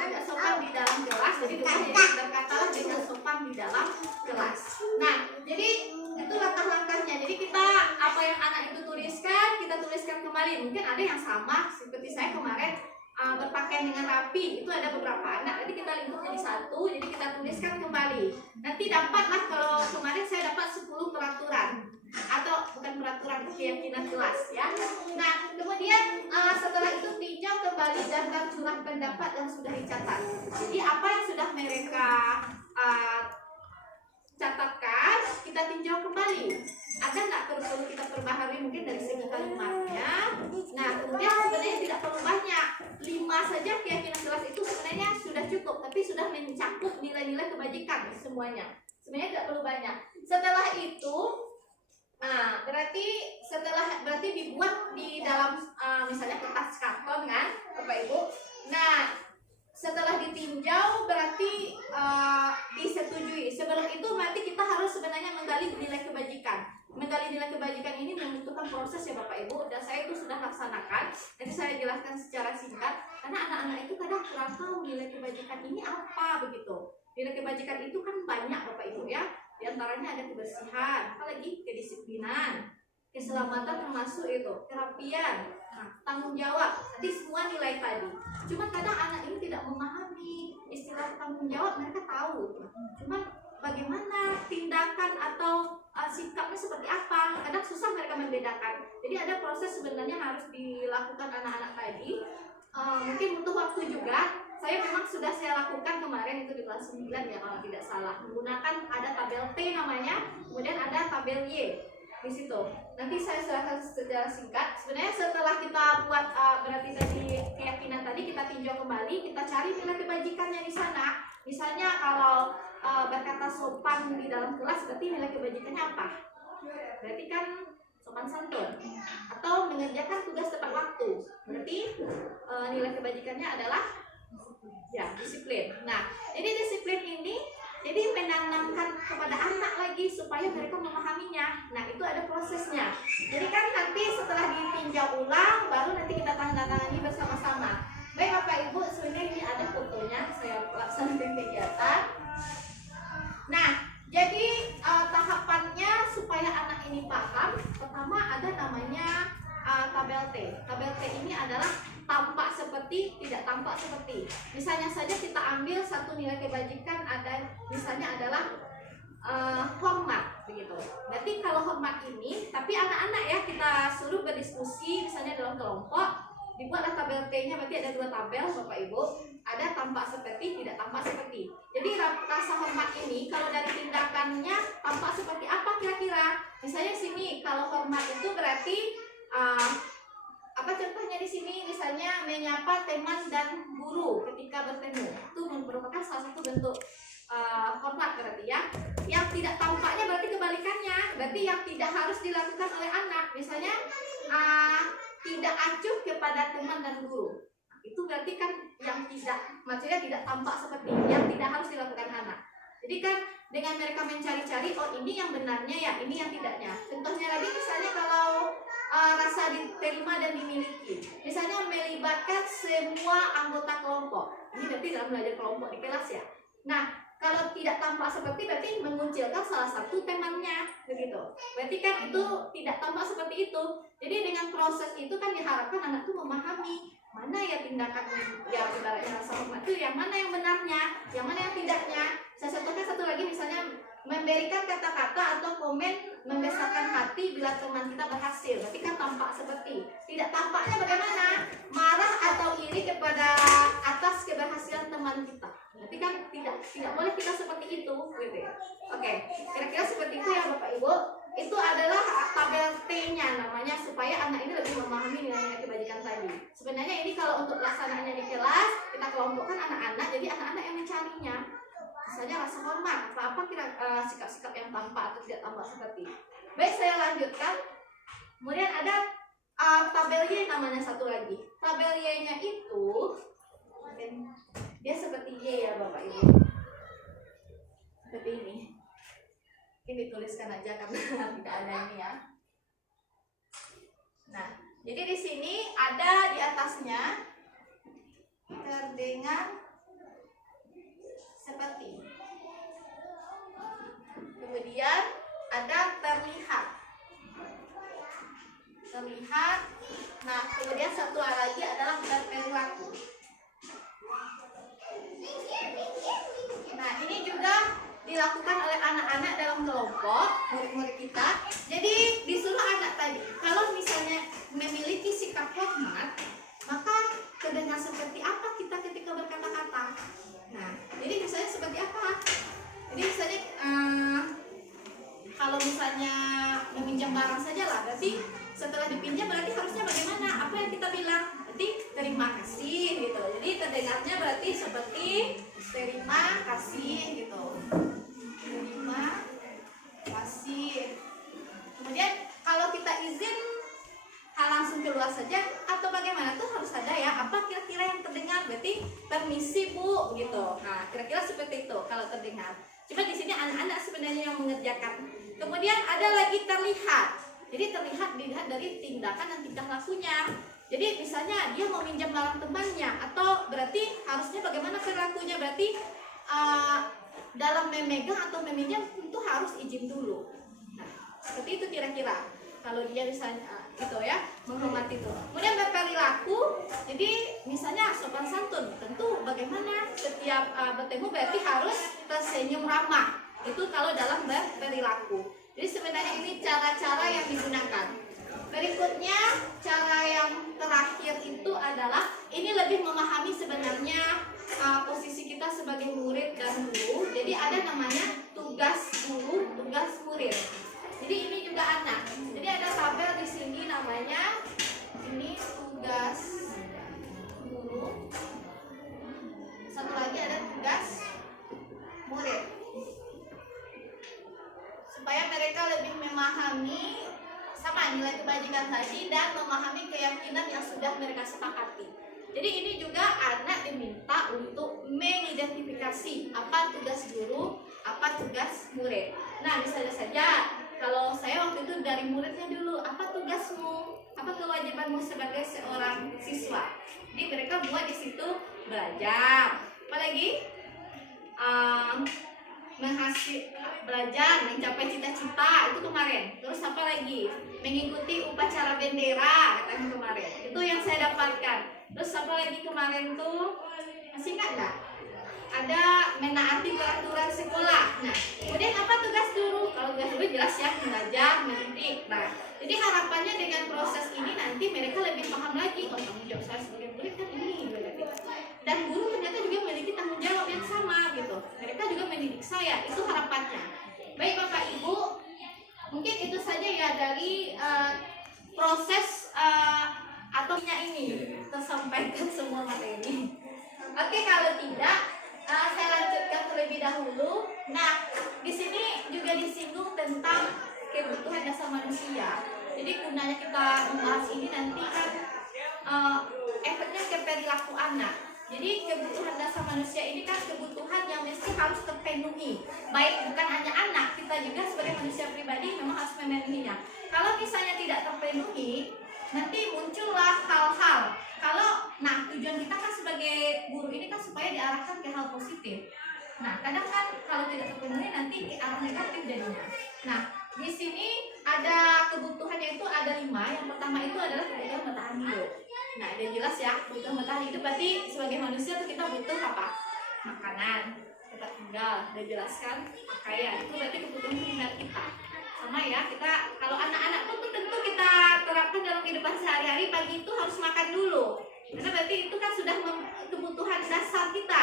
tidak sopan di dalam kelas. Jadi berkatalah dengan sopan di dalam kelas. Nah, jadi itu langkah-langkahnya. Jadi kita apa yang anak itu tuliskan, kita tuliskan kembali. Mungkin ada yang sama seperti saya kemarin berpakaian dengan rapi. Itu ada beberapa anak. Nanti kita limpah jadi satu. Jadi kita tuliskan kembali. Nanti dapatlah, kalau kemarin saya dapat 10 peraturan. Atau bukan peraturan, keyakinan kelas ya. Nah, kemudian setelah itu tinjau kembali daftar curah pendapat yang sudah dicatat. Jadi apa yang sudah mereka catatkan, kita tinjau kembali. Ada nggak perlu kita perbaharui mungkin dari segi kalimatnya. Nah, kemudian sebenarnya tidak perlu banyak. 5 saja keyakinan kelas itu sebenarnya sudah cukup, tapi sudah mencakup nilai-nilai kebajikan semuanya. Sebenarnya tidak perlu banyak. Setelah itu berarti dibuat di dalam misalnya kertas karton kan, Bapak Ibu. Nah, setelah ditinjau berarti disetujui. Sebelum itu berarti kita harus sebenarnya menggali nilai kebajikan. Menggali nilai kebajikan ini membutuhkan proses ya Bapak Ibu, dan saya itu sudah laksanakan. Nanti saya jelaskan secara singkat karena anak-anak itu kadang kurang tahu nilai kebajikan ini apa begitu. Nilai kebajikan itu kan banyak Bapak Ibu ya. Di antaranya ada kebersihan, apalagi kedisiplinan, keselamatan termasuk itu, kerapian, tanggung jawab, nanti semua nilai tadi. Cuma kadang anak ini tidak memahami istilah tanggung jawab, mereka tahu. Cuma bagaimana tindakan atau sikapnya seperti apa, kadang susah Jadi ada proses sebenarnya harus dilakukan anak-anak tadi. Mungkin butuh waktu juga. Saya memang sudah saya lakukan kemarin itu di kelas 9 ya kalau tidak salah. Menggunakan ada tabel T namanya, kemudian ada tabel Y di situ. Nanti saya serahkan secara singkat. Sebenarnya setelah kita buat berarti tadi keyakinan tadi kita tinjau kembali, kita cari nilai kebajikannya di sana. Misalnya kalau berkata sopan di dalam kelas, berarti nilai kebajikannya apa? Berarti kan sopan santun. Atau mengerjakan tugas tepat waktu. Berarti nilai kebajikannya adalah ya disiplin. Nah, jadi disiplin ini jadi menanamkan kepada anak lagi supaya mereka memahaminya. Nah, itu ada prosesnya. Jadi kan nanti setelah ditinjau ulang baru nanti kita tandatangani bersama-sama. Baik Bapak Ibu, sebenarnya ini ada fotonya saya laksanakan kegiatan. Nah, jadi tahapannya supaya anak ini paham, pertama ada namanya tabel T. Tabel T ini adalah tampak seperti, tidak tampak seperti. Misalnya saja kita ambil satu nilai kebajikan ada misalnya adalah hormat begitu. Berarti kalau hormat ini, tapi anak-anak ya kita suruh berdiskusi misalnya dalam kelompok, dibuatlah tabel T-nya, berarti ada dua tabel Bapak Ibu, ada tampak seperti, tidak tampak seperti. Jadi rasa hormat ini kalau dari tindakannya tampak seperti apa kira-kira? Misalnya sini kalau hormat itu berarti apa contohnya di sini, misalnya menyapa teman dan guru ketika bertemu, itu merupakan salah satu bentuk hormat berarti ya. Yang tidak tampaknya berarti kebalikannya, berarti yang tidak harus dilakukan oleh anak, misalnya tidak acuh kepada teman dan guru, itu berarti kan yang tidak, maksudnya tidak tampak seperti yang tidak harus dilakukan anak. Jadi kan dengan mereka mencari-cari, oh ini yang benarnya ya, ini yang tidaknya. Contohnya lagi misalnya kalau rasa diterima dan dimiliki, misalnya melibatkan semua anggota kelompok, ini berarti dalam belajar kelompok di kelas ya. Nah, kalau tidak tampak seperti berarti menguncilkan salah satu temannya begitu. Berarti kan itu tidak tampak seperti itu. Jadi dengan proses itu kan diharapkan anak itu memahami mana ya tindakan yang ibaratnya rasa hormat itu, yang mana yang benarnya, yang mana yang tidaknya. Saya contohkan satu lagi, misalnya memberikan kata-kata atau komen membesarkan hati bila teman kita berhasil, berarti kan tampak seperti. Tidak tampaknya bagaimana? Marah atau iri kepada atas keberhasilan teman kita. Berarti kan tidak boleh kita seperti itu, gitu ya. Oke, kira-kira seperti itu ya Bapak Ibu. Itu adalah tabel T-nya namanya, supaya anak ini lebih memahami nilai-nilai kebajikan tadi. Sebenarnya ini kalau untuk pelaksanaannya di kelas, kita kelompokkan anak-anak, jadi anak-anak yang mencarinya. Misalnya rasa hormat, apa-apa kira sikap-sikap yang tampak atau tidak tampak seperti. Baik, saya lanjutkan. Kemudian ada tabel Y namanya satu lagi. Tabel Y-nya itu dia seperti Y ya Bapak Ibu. Seperti ini. Ini dituliskan aja karena tidak ada ini ya. Nah, jadi di sini ada di atasnya terdengar seperti. Kemudian ada terlihat. Terlihat. Nah, kemudian satu lagi adalah berperilaku. Nah, ini juga dilakukan oleh anak-anak dalam kelompok, murid-murid kita. Jadi disuruh anak tadi, kalau misalnya memiliki sikap hormat, maka terdengar seperti apa kita ketika berkata-kata. Nah, jadi misalnya seperti apa? Jadi misalnya kalau misalnya meminjam barang saja lah, berarti setelah dipinjam berarti harusnya bagaimana? Apa yang kita bilang? Berarti terima kasih gitu. Jadi terdengarnya berarti seperti terima kasih gitu. Terima kasih. Kemudian kalau kita izin langsung keluar saja atau bagaimana tuh harus ada ya, apa kira-kira yang terdengar, berarti permisi Bu gitu. Nah, kira-kira seperti itu kalau terdengar. Cuma di sini anak-anak sebenarnya yang mengerjakan. Kemudian ada lagi terlihat. Jadi terlihat dilihat dari tindakan dan tingkah lakunya. Jadi misalnya dia mau minjam barang temannya, atau berarti harusnya bagaimana perilakunya, berarti dalam memegang atau meminjam itu harus izin dulu. Nah, seperti itu kira-kira. Kalau dia misalnya gitu ya, menghormati itu. Kemudian berperilaku, jadi misalnya sopan santun, tentu bagaimana setiap bertemu berarti harus tersenyum ramah. Itu kalau dalam berperilaku. Jadi sebenarnya ini cara-cara yang digunakan. Berikutnya, cara yang terakhir itu adalah ini lebih memahami sebenarnya posisi kita sebagai murid dan guru. Jadi ada namanya tugas guru, tugas murid. Jadi ini juga anak. Jadi ada tabel di sini namanya ini tugas guru. Satu lagi ada tugas murid. Supaya mereka lebih memahami sama nilai kebajikan tadi dan memahami keyakinan yang sudah mereka sepakati. Jadi ini juga anak diminta untuk mengidentifikasi apa tugas guru, apa tugas murid. Nah, misalnya saja kalau saya waktu itu dari muridnya dulu, apa tugasmu, apa kewajibanmu sebagai seorang siswa. Jadi mereka buat di situ belajar. Apalagi belajar mencapai cita-cita itu kemarin. Terus apa lagi? Mengikuti upacara bendera katanya kemarin. Itu yang saya dapatkan. Terus apa lagi kemarin tuh? Masih ingat nggak? Ada menaati peraturan sekolah. Nah, kemudian apa tugas guru? Kalau tugas guru jelas ya, mengajar, mendidik. Nah, jadi harapannya dengan proses ini nanti mereka lebih paham lagi. Oh, tanggung jawab saya sebagai murid kan ini. Dan guru ternyata juga memiliki tanggung jawab yang sama gitu. Mereka juga mendidik saya. Itu harapannya. Baik Bapak Ibu, mungkin itu saja ya dari proses ataunya ini tersampaikan semua materi. Oke, kalau tidak saya lanjutkan terlebih dahulu. Nah, di sini juga disinggung tentang kebutuhan dasar manusia. Jadi gunanya kita membahas ini nanti kan efeknya ke perilaku anak. Jadi kebutuhan dasar manusia ini kan kebutuhan yang mesti harus terpenuhi. Baik bukan hanya anak, kita juga sebagai manusia pribadi memang harus memenuhinya. Kalau misalnya tidak terpenuhi, nanti muncullah hal-hal. Nah tujuan kita kan sebagai guru ini kan supaya diarahkan ke hal positif. Nah kadang kan kalau tidak terpenuhi nanti ke arah negatif jadinya. Nah di sini ada kebutuhannya itu ada 5. Yang pertama itu adalah kebutuhan bertahan hidup. Nah udah jelas ya, kebutuhan bertahan hidup berarti sebagai manusia tuh kita butuh apa? Makanan, tempat tinggal, udah jelaskan, pakaian. Itu berarti kebutuhan primer kita. Sama ya, kita kalau anak-anak pun tentu kita terapkan dalam kehidupan sehari-hari. Pagi itu harus makan dulu. Karena berarti itu kan sudah kebutuhan dasar kita.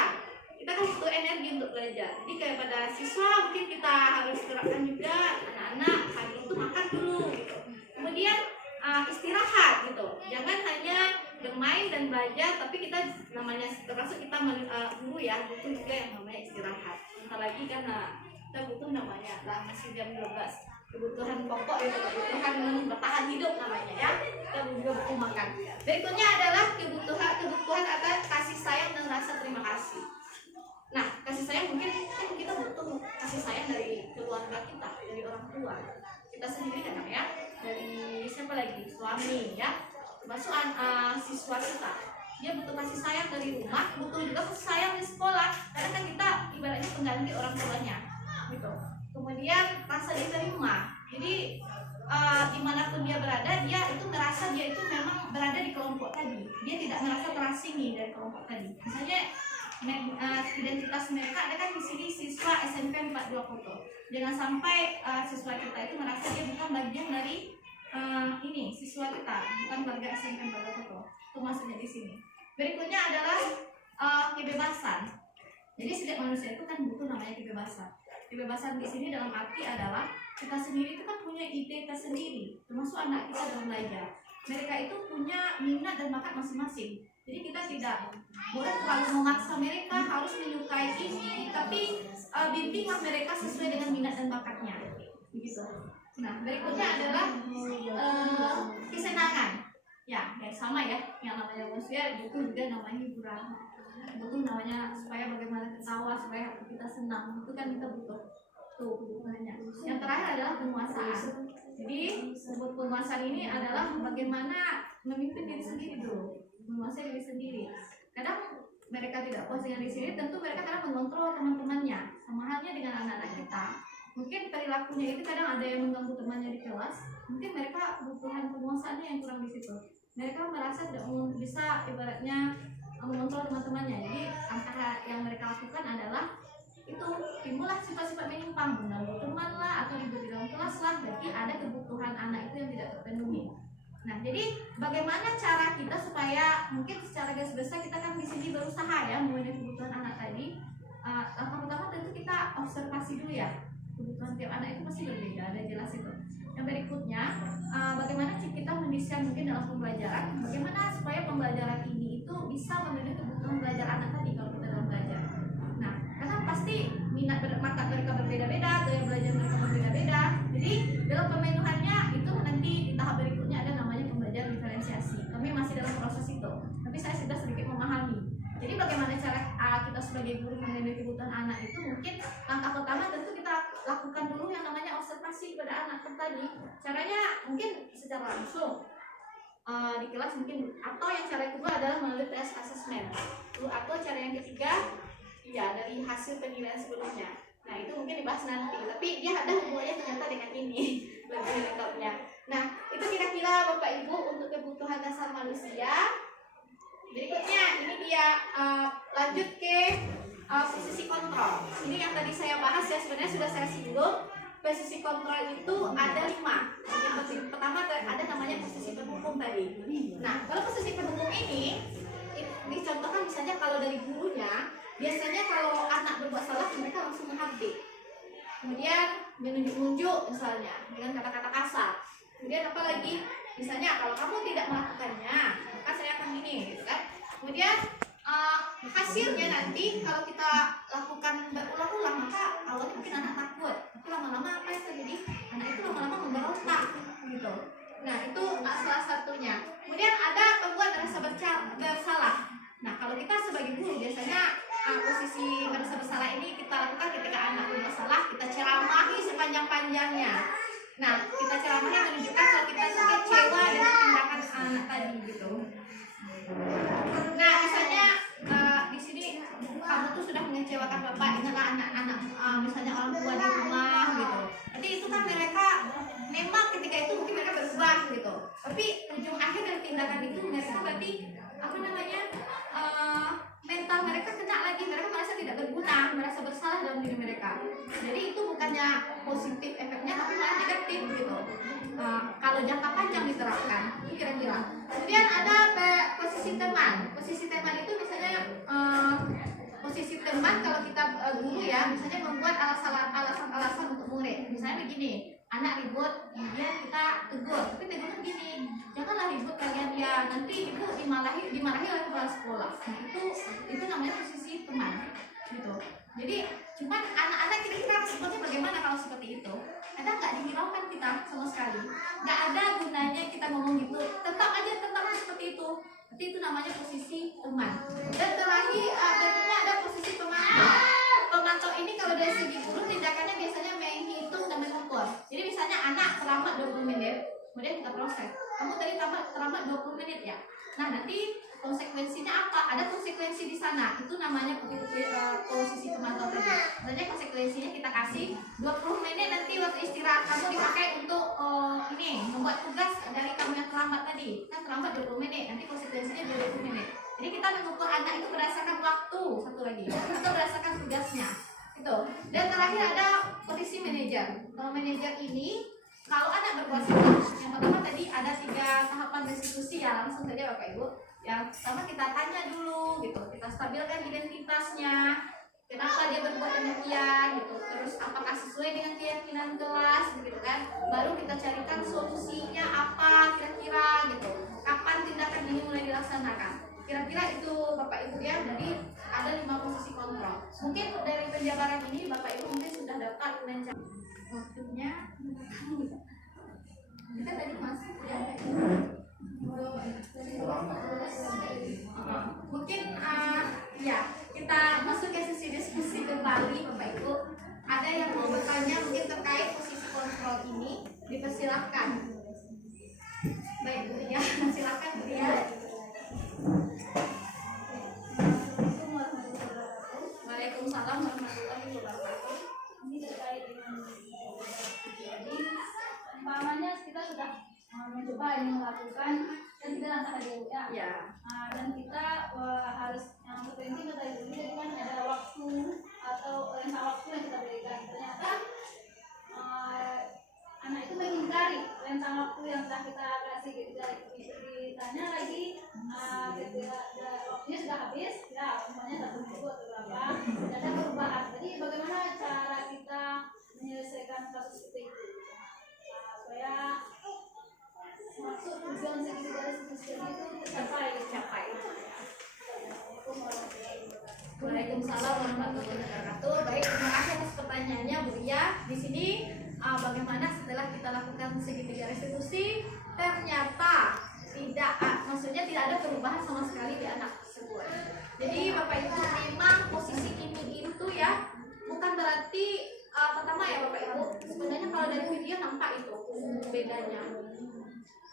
Kita kan butuh energi untuk belajar. Jadi kayak pada siswa mungkin kita harus terapkan juga anak-anak pagi itu makan dulu gitu. Kemudian istirahat gitu. Jangan hanya bermain dan belajar, tapi kita namanya termasuk kita guru ya, butuh juga yang namanya istirahat. Entah lagi kan kita butuh namanya masih jam 12. Kebutuhan pokok itu kebutuhan bertahan hidup namanya ya. Kita juga butuh makan. Berikutnya adalah kebutuhan atas kasih sayang dan rasa terima kasih. Nah, kasih sayang mungkin kan kita butuh kasih sayang dari keluarga kita, dari orang tua. Kita sendiri kan ya, dari siapa lagi? Suami ya. Termasuk siswa kita. Dia butuh kasih sayang dari rumah, butuh juga kasih sayang di sekolah. Karena kan kita ibaratnya pengganti orang tuanya. Gitu. Kemudian rasa diterima. Jadi dimanapun dia berada, dia itu merasa dia itu memang berada di kelompok tadi. Dia tidak merasa terasingi dari kelompok tadi. Misalnya identitas mereka ada kan di sini siswa SMP 42 Koto. Jangan sampai siswa kita itu merasa dia bukan bagian dari ini siswa kita, bukan warga SMP 42 Koto. Itu maksudnya di sini. Berikutnya adalah kebebasan. Jadi setiap manusia itu kan butuh namanya kebebasan. Kebebasan di sini dalam arti adalah kita sendiri itu kan punya ide tersendiri, termasuk anak kita dalam belajar. Mereka itu punya minat dan bakat masing-masing. Jadi kita tidak boleh terlalu memaksa mereka harus menyukai ini, tapi bimbinglah mereka sesuai dengan minat dan bakatnya. Begitu. Nah, berikutnya adalah kesenangan. Ya, sama ya. Yang namanya manusia butuh juga namanya hiburan. Butuh namanya supaya bagaimana ketawa, supaya kita senang. Itu kan kita butuh. Tuh kebutuhannya. Yang terakhir adalah penguasaan. Jadi, penguasaan ini adalah bagaimana memimpin diri sendiri dulu. Menguasai diri sendiri. Kadang mereka tidak puas dengan diri sendiri, tentu mereka kadang mengontrol teman-temannya. Sama halnya dengan anak-anak kita. Mungkin perilakunya itu kadang ada yang mengganggu temannya di kelas. Mungkin mereka kebutuhan penguasaannya yang kurang di situ. Mereka merasa tidak bisa ibaratnya mengontrol teman-temannya. Jadi antara yang mereka lakukan adalah itu timbullah sifat-sifat menyimpang, mengganggu teman lah atau ribut di dalam kelas lah. Berarti ada kebutuhan anak itu yang tidak terpenuhi. Jadi bagaimana cara kita supaya mungkin secara garis besar kita kan di sini berusaha ya memenuhi kebutuhan anak tadi. Langkah pertama tentu kita observasi dulu ya, kebutuhan tiap anak itu pasti berbeda, ada jelas itu. Yang berikutnya, bagaimana kita mendesain mungkin dalam pembelajaran, bagaimana supaya pembelajaran ini itu bisa memenuhi kebutuhan belajar anak tadi kalau kita dalam belajar. Nah, karena pasti minat bakat mereka berbeda-beda, gaya belajar mereka berbeda-beda. Jadi dalam pemenuhannya itu nanti di tahap berikutnya ada namanya pembelajaran diferensiasi. Kami masih dalam proses itu, tapi saya sudah sedikit memahami. Jadi bagaimana cara kita sebagai guru memenuhi kebutuhan anak itu, mungkin langkah pertama tentu kita lakukan dulu yang namanya observasi pada anak tadi. Caranya mungkin secara langsung di kelas mungkin, atau yang cara kedua adalah melalui tes assessment, atau cara yang ketiga ya dari hasil penilaian sebelumnya. Nah itu mungkin dibahas nanti, tapi dia ada hubungannya ternyata dengan ini lebih lengkapnya. Nah itu kira-kira Bapak Ibu untuk kebutuhan dasar manusia. Berikutnya ini dia lanjut ke posisi kontrol. Ini yang tadi saya bahas ya, sebenarnya sudah saya singgung. Posisi kontrol itu ada 5. Yang pertama ada namanya posisi pendukung tadi. Nah kalau posisi pendukung ini dicontohkan misalnya kalau dari gurunya, biasanya kalau anak berbuat salah mereka langsung menghardik, kemudian menunjuk-nunjuk misalnya dengan kata-kata kasar. Kemudian apa lagi? Misalnya kalau kamu tidak melakukannya, maka saya akan gini, gitu kan? Kemudian hasilnya nanti kalau kita lakukan berulang-ulang, maka awalnya mungkin anak takut, tapi lama-lama apa yang terjadi? Anak itu lama-lama memberontak, gitu. Nah itu salah satunya. Kemudian ada pembuat merasa bersalah. Nah kalau kita sebagai guru biasanya posisi merasa bersalah ini kita lakukan ketika anak berbuat salah, kita ceramahi sepanjang-panjangnya. Nah kita ceramahi menunjukkan kalau kita kecewa dengan tindakan anak tadi gitu. Nah misalnya di sini kamu tuh sudah mengecewakan bapak, inilah anak-anak misalnya orang tua di rumah gitu. Jadi itu kan mereka memang ketika itu mungkin mereka berubah gitu, tapi ujung akhir dari tindakan itu mereka berarti apa namanya mental mereka kena lagi, mereka merasa tidak berguna, merasa bersalah dalam diri mereka. Jadi itu bukannya positif efeknya, tapi malah negatif gitu. Kalau jangka panjang diterapkan, itu kira-kira. Kemudian ada posisi teman. Posisi teman itu misalnya posisi teman kalau kita guru ya, misalnya membuat alasan-alasan untuk murid. Misalnya begini, anak ribut, kemudian kita tegur, tapi tegurnya begini, janganlah ribut kalian ya, nanti ibu dimarahi oleh kepala sekolah. Nah itu namanya posisi teman gitu. Jadi cuman anak-anak kira-kira sebetulnya bagaimana kalau seperti itu? Ada nggak dihiraukan kita sama sekali? Nggak ada gunanya kita ngomong gitu, tetap aja seperti itu. Jadi itu namanya posisi teman. Dan terakhir berikutnya ada posisi pemantau. Pemantau ini kalau dari segi guru tindakannya biasanya menghitung dan mengukur. Jadi misalnya anak terlambat 20 menit, kemudian kita proses. Kamu tadi terlambat 20 menit ya. Nah nanti konsekuensinya apa? Ada konsekuensi di sana. Itu namanya posisi pemantau tadi. Misalnya konsekuensinya kita kasih 20 menit nanti waktu istirahat kamu dipakai untuk ini membuat tugas dari kamu yang terlambat tadi. Kan terlambat 20 menit, nanti konsekuensinya 20 menit. Jadi kita mengukur anak itu berdasarkan waktu, satu lagi, atau berdasarkan tugasnya. Gitu. Dan terakhir ada posisi manajer. Kalau manajer ini, kalau anak berbuat salah, yang pertama tadi ada 3 tahapan restitusi ya, langsung saja Bapak Ibu. Yang pertama kita tanya dulu, gitu, kita stabilkan identitasnya, kenapa dia berbuat demikian, gitu. Terus apakah sesuai dengan keyakinan kelas, gitu kan? Baru kita carikan solusinya apa kira-kira, gitu. Kapan tindakan ini mulai dilaksanakan? Kira-kira itu Bapak Ibu ya. Jadi ada 5 posisi kontrol. Mungkin dari penjabaran ini Bapak Ibu mungkin sudah dapat mencari waktunya. Kita tadi masuk ya. Mungkin ya kita masuk ke sesi diskusi kembali Bapak Ibu. Ada yang mau bertanya mungkin terkait posisi kontrol ini, dipersilahkan. Baik Bu ya, silakan Bu ya. Waalaikumsalam warahmatullahi wabarakatuh. Ini terkait dengan jadi umpamanya kita sudah mencoba yang melakukan dan kita langkah dulu ya. Dan kita harus yang terpenting dari dulu jadi kan ada waktu atau rentang waktu yang kita berikan. Ternyata anak itu ingin menghindari rentang waktu yang telah kita kasih ditanya lagi waktunya sudah habis ya, umpamanya 1 minggu atau berapa, tidak ada perubahan. Jadi bagaimana cara kita menyelesaikan kasus seperti itu supaya maksud tujuan segitiga restitusi itu tercapai. Waalaikumsalam warahmatullahi wabarakatuh. Baik, terima kasih atas pertanyaannya Bu Iya. Di sini bagaimana setelah kita lakukan segitiga restitusi ternyata maksudnya tidak ada perubahan sama sekali di anak tersebut. Jadi Bapak Ibu, memang posisi ini itu ya bukan berarti pertama ya Bapak Ibu, sebenarnya kalau dari video nampak itu bedanya.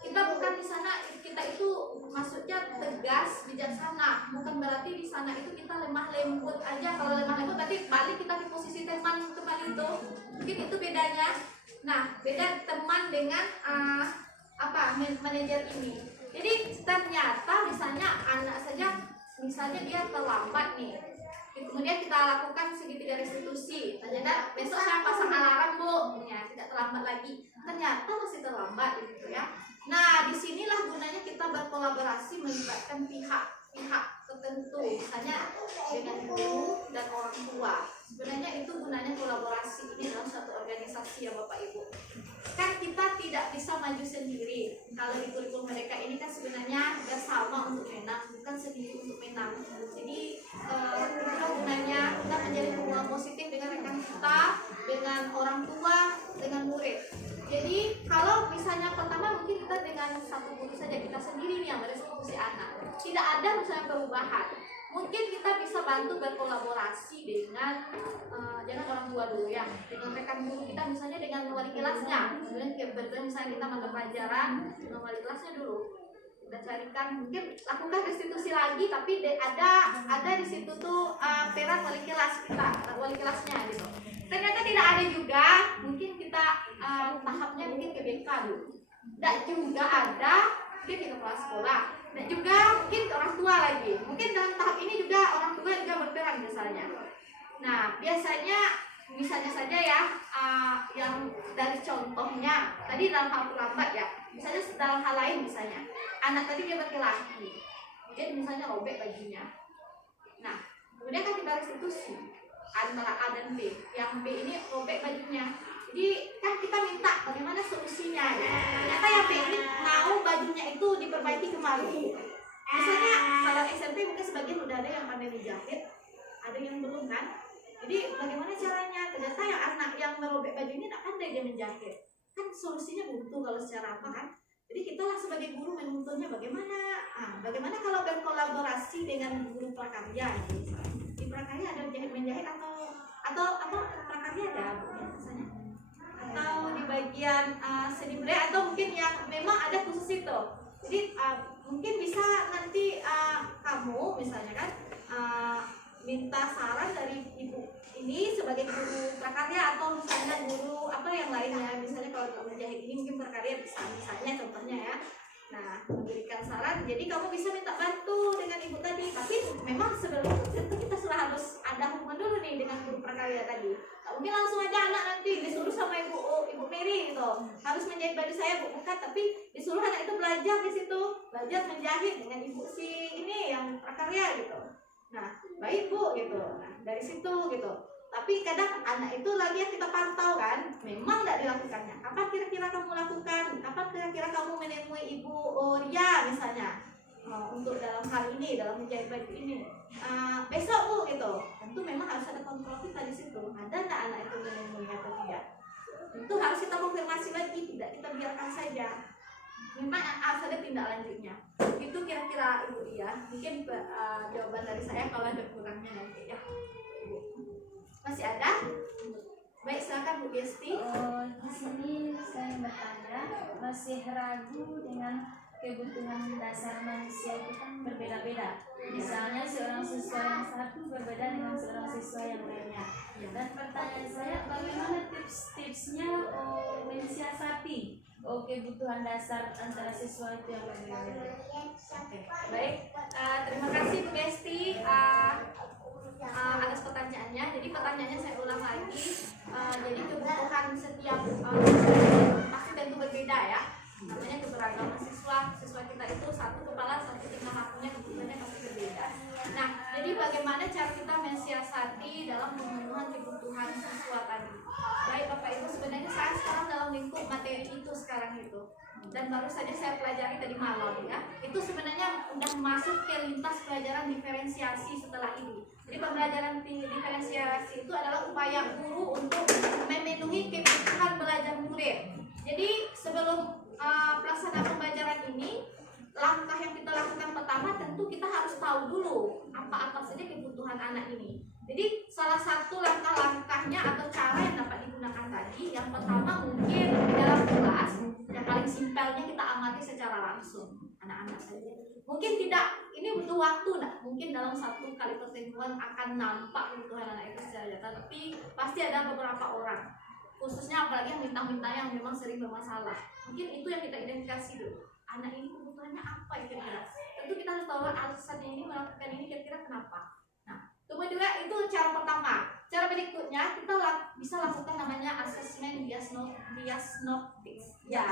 Kita bukan di sana, kita itu maksudnya tegas, bijaksana. Bukan berarti di sana itu kita lemah lembut aja. Kalau lemah lembut berarti balik kita di posisi teman itu. Mungkin itu bedanya. Nah, beda teman dengan manajer ini. Jadi ternyata misalnya anak saja, misalnya dia terlambat nih. Kemudian kita lakukan segitiga restitusi. Ternyata besok saya pasang alarm Bu, ya tidak terlambat lagi. Ternyata masih terlambat gitu ya. Nah, disinilah gunanya kita berkolaborasi melibatkan pihak tertentu, misalnya dengan guru dan orang tua. Sebenarnya itu gunanya kolaborasi ini dalam satu organisasi ya Bapak Ibu. Kan kita tidak bisa maju sendiri. Kalau di kurikulum mereka ini kan sebenarnya bersama untuk menang, bukan sendiri untuk menang. Jadi itulah gunanya kita menjadi hubungan positif dengan rekan kita, dengan orang tua, dengan murid. Jadi kalau misalnya pertama mungkin kita dengan satu guru saja, kita sendiri nih yang merestitusi anak, tidak ada misalnya perubahan. Mungkin kita bisa bantu berkolaborasi dengan jangan orang tua dulu ya, dengan rekan guru kita, misalnya dengan wali kelasnya. Kebetulan misalnya kita mata pelajaran dengan wali kelasnya dulu, kita carikan, mungkin lakukan restitusi lagi, tapi ada di situ tuh peran wali kelas kita, wali kelasnya gitu. Ternyata tidak ada juga, mungkin kita tahapnya mungkin ke BK dulu. Tidak juga ada, mungkin ke kepala sekolah. Dan juga mungkin ke orang tua lagi. Mungkin dalam tahap ini juga orang tua juga berperan misalnya. Nah, misalnya saja ya, yang dari contohnya, tadi dalam hal terlambat ya, misalnya dalam hal lain misalnya, anak tadi dia laki-laki, dia misalnya robek bajunya. Nah, kemudian kan kita restitusi antara A dan B. Yang B ini robek bajunya. Jadi kan kita minta bagaimana solusinya. Ternyata yang B ini mau bajunya itu diperbaiki kembali. Misalnya kalau SMP mungkin sebagian udah ada yang pandai menjahit, ada yang belum kan. Jadi bagaimana caranya? Ternyata yang anak yang merobek baju ini tak pandai dia menjahit. Kan solusinya buntu kalau secara apa kan. Jadi kita lah sebagai guru menuntunnya bagaimana. Bagaimana kalau berkolaborasi dengan guru prakarya misalnya. Di prakarya ada menjahit atau apa prakarya ada misalnya, atau di bagian seni budaya, atau mungkin yang memang ada khusus itu. Jadi mungkin bisa nanti kamu misalnya kan minta saran dari ibu ini sebagai guru prakarya, atau misalnya guru apa yang lainnya, misalnya kalau menjahit ini mungkin prakarya bisa misalnya contohnya ya. Nah, memberikan saran, jadi kamu bisa minta bantu dengan ibu tadi, tapi memang sebelum itu kita sudah harus ada hubungan dulu nih dengan guru prakarya tadi. Mungkin langsung aja anak nanti disuruh sama ibu Mary gitu, harus menjahit baju saya Bu, bukan, tapi disuruh anak itu belajar di situ, belajar menjahit dengan ibu si ini yang prakarya gitu. Nah, baik Bu gitu. Nah, dari situ gitu. Tapi kadang anak itu lagi yang kita pantau kan, memang tidak dilakukannya. Kapan kira-kira kamu lakukan? Kapan kira-kira kamu menemui Ibu Ria misalnya untuk dalam hal ini, dalam menjahit baju ini? Besok Bu gitu. Tentu memang harus ada kontrol kita di situ. Ada tidak anak itu menemui atau tidak? Itu harus kita konfirmasi lagi, tidak kita biarkan saja. Memang harus ada tindak lanjutnya. Itu kira-kira Ibu Ria. Mungkin jawaban dari saya, kalau ada kurangnya nanti ya. Masih ada? Baik, silakan Bu Besti. Di sini saya bertanya, masih ragu dengan kebutuhan dasar manusia itu kan berbeda-beda. Misalnya seorang siswa yang satu berbeda dengan seorang siswa yang lainnya. Dan pertanyaan saya, bagaimana tips-tipsnya mensiasati kebutuhan dasar antara siswa itu yang berbeda-beda? Baik, terima kasih Bu Besti atas pertanyaannya. Jadi pertanyaannya saya ulang lagi. Jadi kebutuhan setiap pasti tentu dan baru saja saya pelajari tadi malam ya. Itu sebenarnya udah masuk ke lintas pelajaran diferensiasi setelah ini. Jadi pembelajaran diferensiasi itu adalah upaya guru untuk memenuhi kebutuhan belajar murid. Jadi sebelum pelaksanaan pembelajaran ini, langkah yang kita lakukan pertama tentu kita harus tahu dulu apa-apa saja kebutuhan anak ini. Jadi salah satu langkah-langkahnya atau cara yang dapat digunakan tadi, yang pertama mungkin di dalam kelas yang paling simpelnya kita amati secara langsung anak-anak saja. Mungkin tidak, ini butuh waktu mungkin dalam satu kali pertemuan akan nampak kebutuhan anak itu secara nyata, tapi pasti ada beberapa orang, khususnya apalagi yang minta-minta yang memang sering bermasalah. Mungkin itu yang kita identifikasi dulu. Anak ini kebutuhannya apa ya kira-kira? Tentu kita harus tahu alasannya ini melakukan ini kira-kira kenapa. Kemudian itu cara pertama. Cara berikutnya kita bisa lakukan namanya asesmen diagnostik. Ya,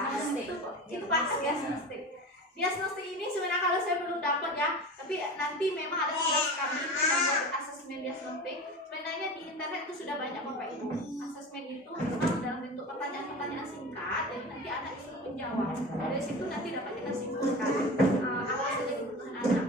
itu pas diagnostik. Diagnostik ini sebenarnya kalau saya belum dapat ya, tapi nanti memang ada tugas kami tentang asesmen diagnostik. Sebenarnya di internet itu sudah banyak Bapak Ibu. Asesmen itu memang dalam bentuk pertanyaan-pertanyaan singkat, jadi nanti anak disuruh menjawab. Dari situ nanti dapat kita simpulkan apa saja kebutuhan anak.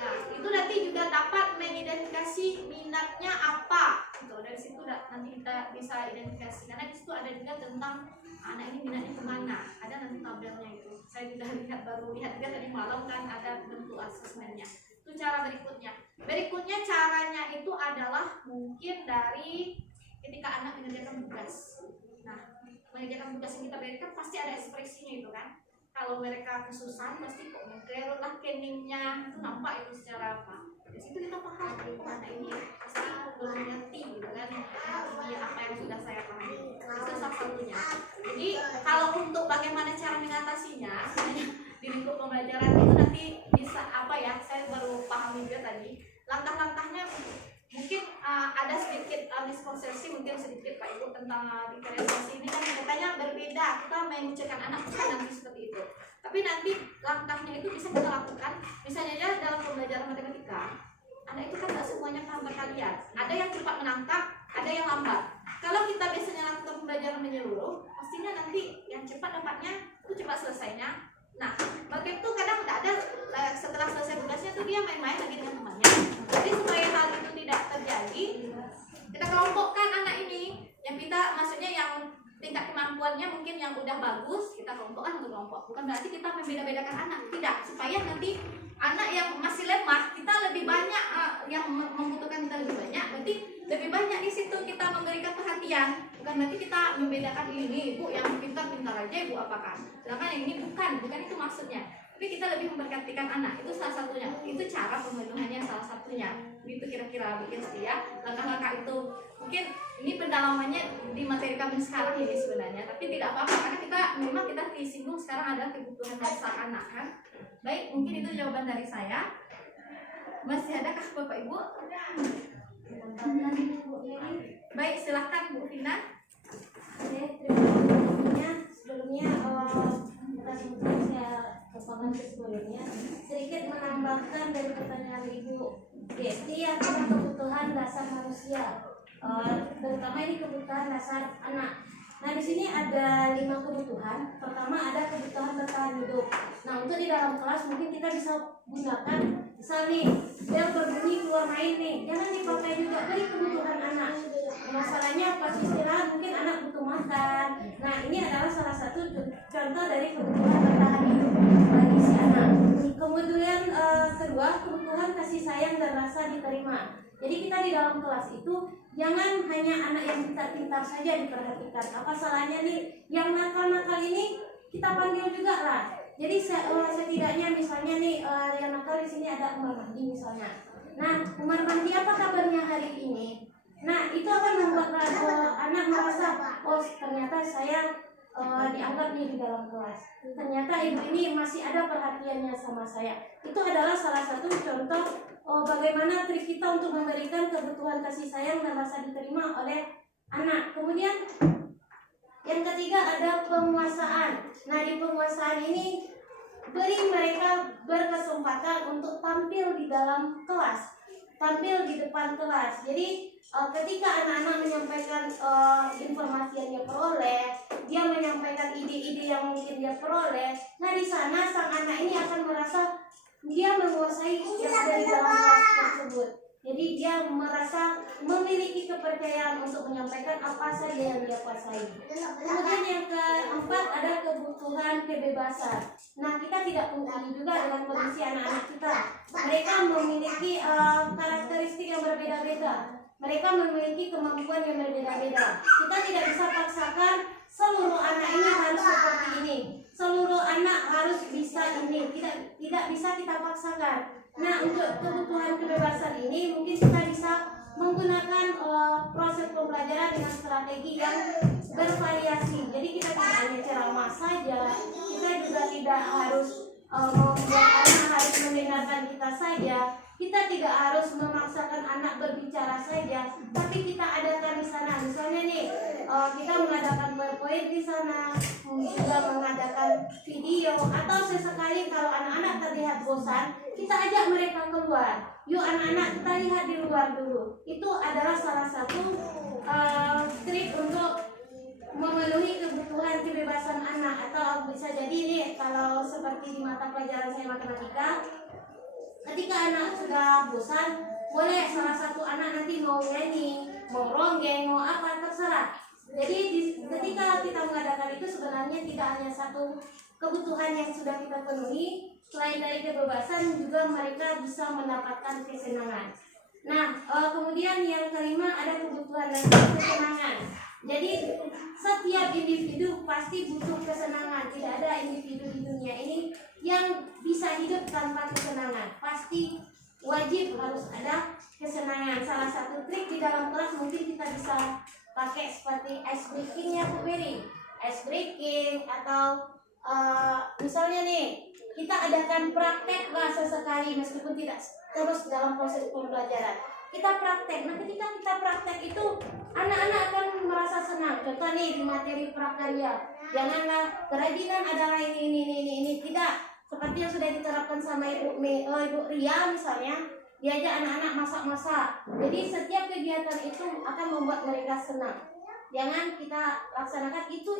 Nah, itu nanti juga dapat mengidentifikasi minatnya apa. Gitu. Dari situ nanti kita bisa identifikasi. Karena di situ ada juga tentang anak ini minatnya kemana. Ada nanti tabelnya itu. Saya juga baru lihat juga tadi malam kan ada bentuk asesmennya. Itu cara berikutnya. Berikutnya caranya itu adalah mungkin dari ketika anak mengerjakan tugas. Nah, mengerjakan tugas yang kita berikan pasti ada ekspresinya itu kan. Kalau mereka kesusahan pasti kok mengkerut lah keningnya, itu nampak itu secara apa. Di situ kita paham anak ini pasti belum ngerti gitu kan, ini apa yang sudah saya pahami. Itu salah satunya. Jadi kalau untuk bagaimana cara mengatasinya, di lingkup pembelajaran itu nanti bisa apa ya? Saya baru pahami juga tadi. Langkah-langkahnya mungkin ada sedikit miskonsepsi mungkin sedikit Pak Ibu tentang diferensiasi ini kan katanya berbeda, kita mengucapkan anak bukan nanti seperti itu, tapi nanti langkahnya itu bisa kita lakukan. Misalnya aja dalam pembelajaran matematika, anak itu kan tidak semuanya paham berkalian, ada yang cepat menangkap, ada yang lambat. Kalau kita biasanya lakukan pembelajaran menyeluruh, pastinya nanti yang cepat dapatnya itu cepat selesainya. Nah, bagi itu kadang tidak ada setelah selesai tugasnya tuh dia main-main lagi dengan temannya. Jadi supaya hal itu tidak terjadi, kita kelompokkan anak ini. Yang kita maksudnya yang tingkat kemampuannya mungkin yang udah bagus, kita kelompokkan untuk kelompok. Bukan berarti kita membeda-bedakan anak, tidak. Supaya nanti anak yang masih lemah, kita lebih banyak yang membutuhkan kita lebih banyak. Berarti lebih banyak di situ kita memberikan perhatian. Bukan berarti kita membedakan ini ibu yang pintar-pintar aja ibu apakan. Sedangkan yang ini bukan itu maksudnya. Tapi kita lebih memperhatikan anak, itu salah satunya. Itu cara pemenuhannya salah satunya. Itu kira-kira mungkin ya langkah-langkah itu. Mungkin ini pendalamannya di materi kami sekarang ini sebenarnya, tapi tidak apa-apa karena kita disinggung sekarang ada kebutuhan dasar anak kan. Baik, mungkin itu jawaban dari saya. Masih adakah Bapak Ibu? Baik, silahkan Bu Vina. Oke, terima kasih. Sebelumnya sebelumnya sedikit menambahkan dari pertanyaan Ibu Desti yang tentang kebutuhan dasar manusia, terutama ini kebutuhan dasar anak. Nah, di sini ada 5 kebutuhan. Pertama ada kebutuhan bertahan hidup. Nah, untuk di dalam kelas mungkin kita bisa gunakan, misal nih yang berbunyi keluar main nih, jangan dipakai juga dari kebutuhan anak. Masalahnya pas istirahat mungkin anak butuh makan. Nah, ini adalah salah satu contoh dari kebutuhan bertahan hidup bagi si anak. Kemudian kedua, kebutuhan kasih sayang dan rasa diterima. Jadi kita di dalam kelas itu jangan hanya anak yang pintar-pintar saja diperhatikan. Apa salahnya nih yang nakal-nakal ini kita panggil juga lah. Jadi setidaknya misalnya nih yang nakal di sini ada Umar Mahdi misalnya. Nah, Umar Mahdi apa kabarnya hari ini? Nah, itu akan membuat anak merasa, oh ternyata saya dianggap nih di dalam kelas. Ternyata ibu ini masih ada perhatiannya sama saya. Itu adalah salah satu contoh bagaimana trik kita untuk memberikan kebutuhan kasih sayang dan rasa diterima oleh anak. Kemudian yang ketiga ada penguasaan. Nah, di penguasaan ini beri mereka berkesempatan untuk tampil di dalam kelas, tampil di depan kelas. Jadi ketika anak-anak menyampaikan informasi yang dia peroleh, dia menyampaikan ide-ide yang yang mungkin dia peroleh, nah di sana sang anak ini akan merasa dia menguasai yang ada di dalam kelas tersebut. Jadi dia merasa memiliki kepercayaan untuk menyampaikan apa saja yang dia kuasai. Kemudian yang keempat ada kebutuhan kebebasan. Nah, kita tidak pungkiri juga dengan kondisi anak-anak kita. Mereka memiliki karakteristik yang berbeda-beda. Mereka memiliki kemampuan yang berbeda-beda. Kita tidak bisa paksakan seluruh anak ini harus seperti ini. Seluruh anak harus bisa ini. Tidak bisa kita paksakan. Nah, untuk kebutuhan kebebasan ini mungkin kita bisa menggunakan proses pembelajaran dengan strategi yang bervariasi. Jadi kita tidak hanya ceramah saja, kita juga tidak harus membuat anak harus mendengarkan kita saja. Kita tidak harus memaksakan anak berbicara saja, tapi kita adakan di sana. Misalnya nih, kita mengadakan PowerPoint di sana, juga mengadakan video, atau sesekali kalau anak-anak terlihat bosan, kita ajak mereka keluar. Yuk anak-anak, kita lihat di luar dulu. Itu adalah salah satu trik untuk memenuhi kebutuhan kebebasan anak. Atau bisa jadi nih, kalau seperti di mata pelajaran saya matematika, ketika anak sudah bosan, boleh salah satu anak nanti mau nyanyi, mau ronggeng, mau apa, terserah. Jadi ketika kita mengadakan itu sebenarnya tidak hanya satu kebutuhan yang sudah kita penuhi, selain dari kebebasan juga mereka bisa mendapatkan kesenangan. Nah, kemudian yang kelima ada kebutuhan dan kesenangan. Jadi setiap individu pasti butuh kesenangan. Tidak ada individu di dunia ini yang bisa hidup tanpa kesenangan. Pasti wajib harus ada kesenangan. Salah satu trik di dalam kelas mungkin kita bisa pakai seperti ice breaking ya Bu Mary. Ice breaking atau misalnya nih kita adakan praktek bahasa sekali meskipun tidak terus dalam proses pembelajaran. Kita praktek. Nah, ketika kita praktek itu anak-anak akan merasa senang. Contoh nih di materi prakarya. Janganlah kerajinan adalah ini. Tidak. Seperti yang sudah diterapkan sama Ibu Ria misalnya, diajak anak-anak masak-masak. Jadi setiap kegiatan itu akan membuat mereka senang. Jangan kita laksanakan itu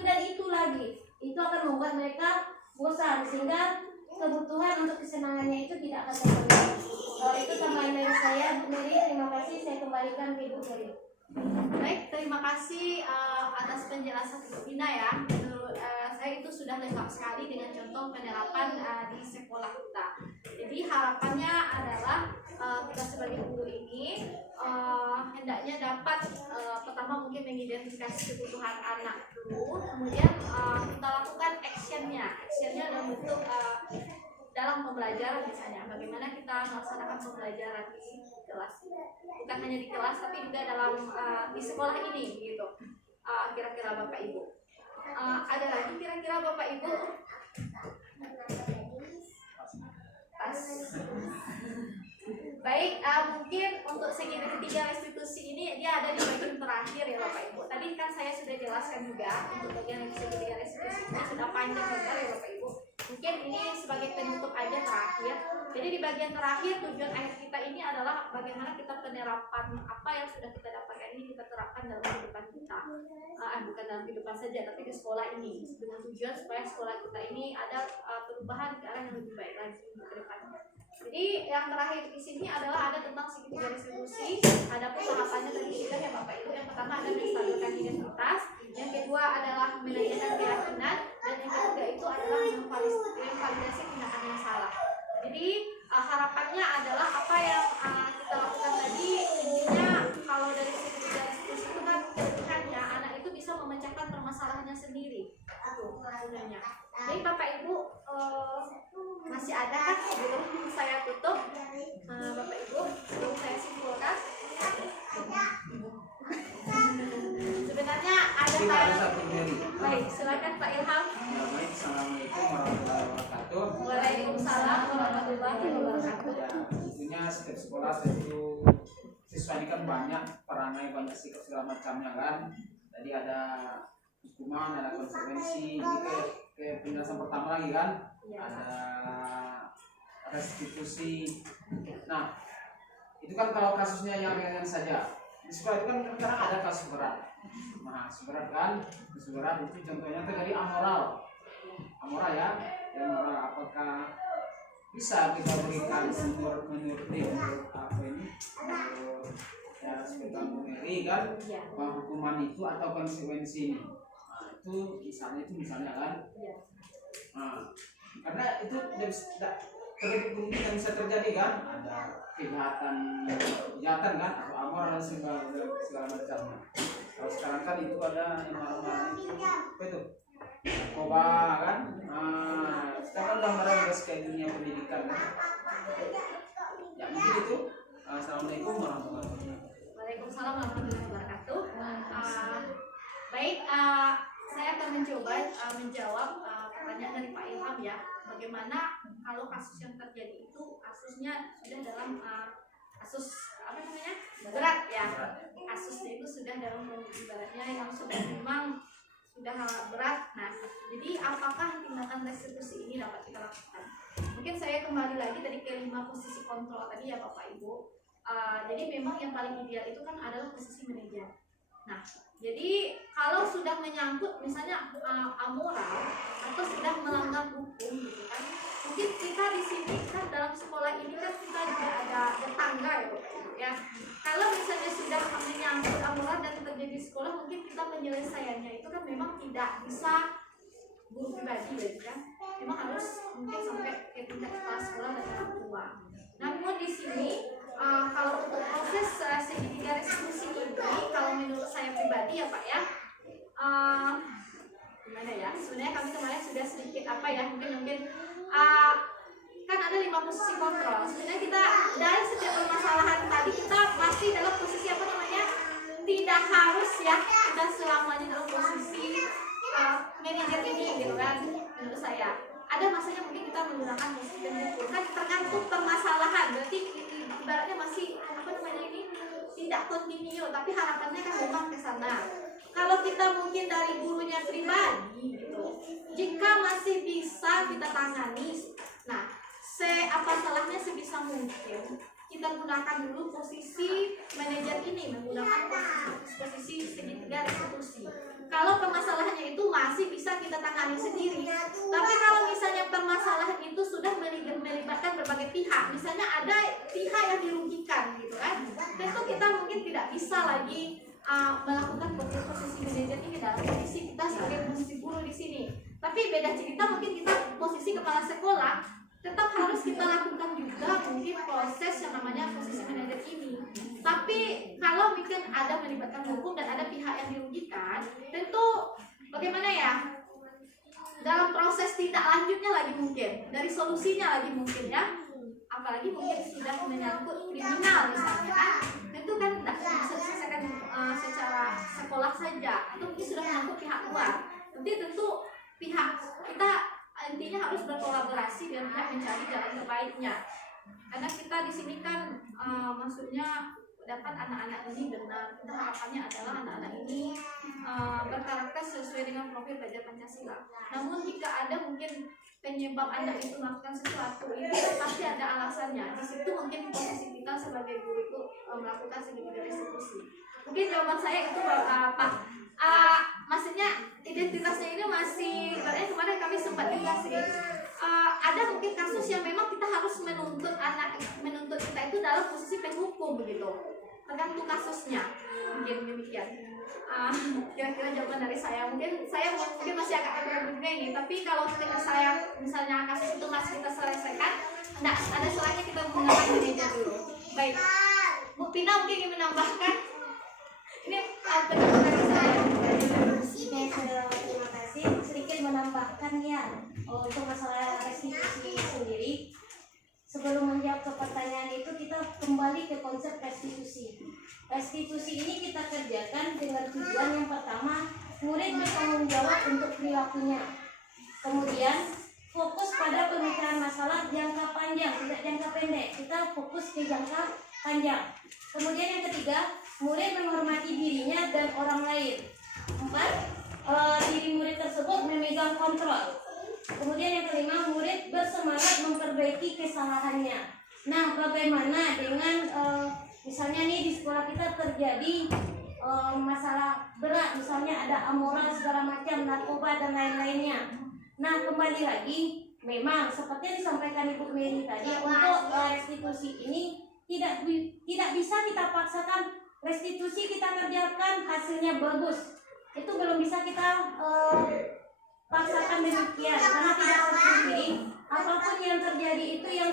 dan itu lagi. Itu akan membuat mereka bosan sehingga kebutuhan untuk kesenangannya itu tidak akan terpenuhi. Itu tambahan dari saya, Bu Mary. Terima kasih. Saya kembalikan ke Ibu Mary. Baik, terima kasih atas penjelasan Ibu Ina ya. Menurut saya itu sudah lengkap sekali dengan contoh penerapan di sekolah kita. Jadi harapannya adalah kita sebagai guru ini hendaknya dapat pertama mungkin mengidentifikasi kebutuhan anak dulu, kemudian kita lakukan actionnya dalam bentuk dalam pembelajaran misalnya bagaimana kita melaksanakan pembelajaran di kelas, bukan hanya di kelas tapi juga dalam di sekolah ini gitu. Kira-kira Bapak Ibu ada lagi kira-kira Bapak Ibu baik, mungkin untuk segi ketiga restitusi ini dia ada di bagian terakhir ya Bapak Ibu. Tadi kan saya sudah jelaskan juga untuk bagian ketiga restitusi ini sudah panjang lebar ya Bapak Ibu. Mungkin ini sebagai penutup aja terakhir. Jadi di bagian terakhir tujuan akhir kita ini adalah bagaimana kita penerapan apa yang sudah kita dapatkan ini kita terapkan dalam kehidupan kita. Bukan dalam kehidupan saja tapi di sekolah ini dengan tujuan supaya sekolah kita ini ada perubahan ke arah yang lebih baik lagi ke depannya. Jadi yang terakhir di sini adalah ada tentang segitiga restitusi. Ada tahapannya tadi juga ya Bapak Ibu. Yang pertama ada menstabilkan identitas, yang kedua adalah manajemen keyakinan, dan yang ketiga itu adalah memvalidasi tindakan yang salah. Jadi harapannya adalah apa yang kita lakukan tadi intinya kalau dari segitiga restitusi itu kan kelebihannya anak itu bisa memecahkan permasalahannya sendiri. Itu sebenarnya. Jadi Bapak Ibu masih ada kan sebelum saya tutup Bapak Ibu sebelum saya simpulkan sebenarnya ada satu dari baik silakan Pak Ilham. Baik, assalamualaikum warahmatullahi wabarakatuh. Waalaikumsalam warahmatullahi wabarakatuh. Tentunya setiap sekolah tentu siswa ini kan banyak perangai banyak sikap segala macamnya kan. Tadi ada hukuman, ada konsekuensi, ini ke penjelasan pertama lagi kan, ada restitusi. Nah, itu kan kalau kasusnya yang ringan saja. Di sekolah itu kan kadang ada kasus berat. Nah, kasus berat kan, kasus berat itu contohnya terjadi amoral. Amora ya, Amora apakah bisa kita berikan menurut apa ini, menurut ya sekitar Mary kan, bahwa hukuman itu atau konsekuensi. Nah, itu misalnya kan, nah, karena itu kemungkinan bisa terjadi kan, ada kejahatan kan, atau amor dan segala macamnya. Kalau sekarang kan itu ada yang marah-marah itu, apa itu? Narkoba kan, nah sekarang udah marah kayak dunia pendidikan kan. Ya mungkin itu. Assalamualaikum warahmatullahi wabarakatuh. Waalaikumsalam warahmatullahi wabarakatuh. Baik, saya akan mencoba menjawab pertanyaan dari Pak Ilham ya. Bagaimana kalau kasus yang terjadi itu kasusnya sudah dalam kasus apa namanya berat ya. Kasusnya itu sudah dalam ibaratnya yang sudah memang sudah berat. Nah, jadi apakah tindakan restitusi ini dapat kita lakukan? Mungkin saya kembali lagi tadi ke 5 posisi kontrol tadi ya Bapak Ibu. Jadi memang yang paling ideal itu kan adalah posisi manajer. Nah, jadi kalau sudah menyangkut misalnya amoral atau sudah melanggar hukum gitu kan, mungkin kita di sini kan dalam sekolah ini kan kita juga ada tetangga ya Bapak Ibu ya. Kalau misalnya sudah menyangkut amoral dan terjadi di sekolah, mungkin kita penyelesaiannya itu kan memang tidak bisa guru pribadi ya kan. Memang harus mungkin sampai ke tingkat kepala sekolah dan orang tua. Namun di sini kalau untuk proses segitiga restitusi ini, kalau menurut saya pribadi ya Pak ya, gimana ya? Sebenarnya kami kemarin sudah sedikit mungkin kan ada 5 posisi kontrol. Sebenarnya kita dari setiap permasalahan tadi kita masih dalam posisi tidak harus ya kita selamanya dalam posisi manajer ini gitu kan. Menurut saya ada masanya mungkin kita menggunakan posisi pengukur kan tergantung permasalahan, berarti ibaratnya masih tidak kontinu, tapi harapannya kan memang ke sana. Kalau kita mungkin dari gurunya pribadi gitu, jika masih bisa kita tangani, nah apa salahnya sebisa mungkin kita gunakan dulu posisi manajer ini, menggunakan posisi segitiga restitusi. Kalau permasalahannya itu masih bisa kita tangani sendiri, tapi kalau misalnya permasalahan itu sudah melibatkan berbagai pihak, misalnya ada pihak yang dirugikan gitu kan, tentu kita mungkin tidak bisa lagi melakukan posisi manajer ini dalam posisi kita sebagai posisi guru di sini. Tapi beda cerita mungkin kita posisi kepala sekolah, tetap harus kita lakukan juga mungkin proses yang namanya posisi manajer ini. Tapi kalau mungkin ada melibatkan hukum dan ada pihak yang dirugikan, tentu bagaimana ya, dalam proses tindak lanjutnya lagi mungkin, dari solusinya lagi mungkin ya, apalagi mungkin sudah menyangkut kriminal misalnya kan, tentu kan tidak bisa diselesaikan secara sekolah saja, itu mungkin sudah menyangkut pihak luar. Nanti tentu pihak kita intinya harus berkolaborasi dengan pihak mencari jalan terbaiknya, karena kita di sini kan maksudnya dapat anak-anak ini benar, kita harapannya adalah anak-anak ini berkarakter sesuai dengan profil belajar Pancasila. Namun jika ada mungkin penyebab anak itu melakukan sesuatu, itu pasti ada alasannya. Di situ mungkin posisi kita sebagai guru itu melakukan segitiga restitusi. Mungkin jawaban saya itu Pak. Maksudnya identitasnya ini masih, kemarin kami sempat dikasih ada mungkin kasus yang memang kita harus menuntut kita itu dalam posisi penghukum begitu, tergantung kasusnya, mungkin demikian. Kira-kira jawaban dari saya, mungkin masih agak ragu juga ini, tapi kalau ketika saya misalnya kasus itu masih kita selesaikan, enggak ada salahnya kita menggunakan manajer dulu. Baik, Bu Pina mungkin ingin menambahkan ini pendapat dari saya. Terima kasih. Sedikit menambahkan ya untuk masalah restitusi sendiri. Sebelum menjawab ke pertanyaan itu, kita kembali ke konsep restitusi. Restitusi ini kita kerjakan dengan tujuan yang pertama, murid bertanggung jawab untuk perilakunya. Kemudian fokus pada pemikiran masalah jangka panjang, tidak jangka pendek. Kita fokus ke jangka panjang. Kemudian yang ketiga, murid menghormati dirinya dan orang lain. 4, diri murid tersebut memegang kontrol. Kemudian yang kelima, murid bersemangat memperbaiki kesalahannya. Nah, bagaimana dengan misalnya nih di sekolah kita terjadi masalah berat, misalnya ada amoral segala macam, narkoba dan lain-lainnya. Nah, kembali lagi, memang seperti yang disampaikan Ibu Mary tadi, untuk restitusi ini tidak bisa kita paksakan. Restitusi kita kerjakan hasilnya bagus, itu belum bisa kita paksakan demikian, karena tidak terpungkiri apapun yang terjadi itu yang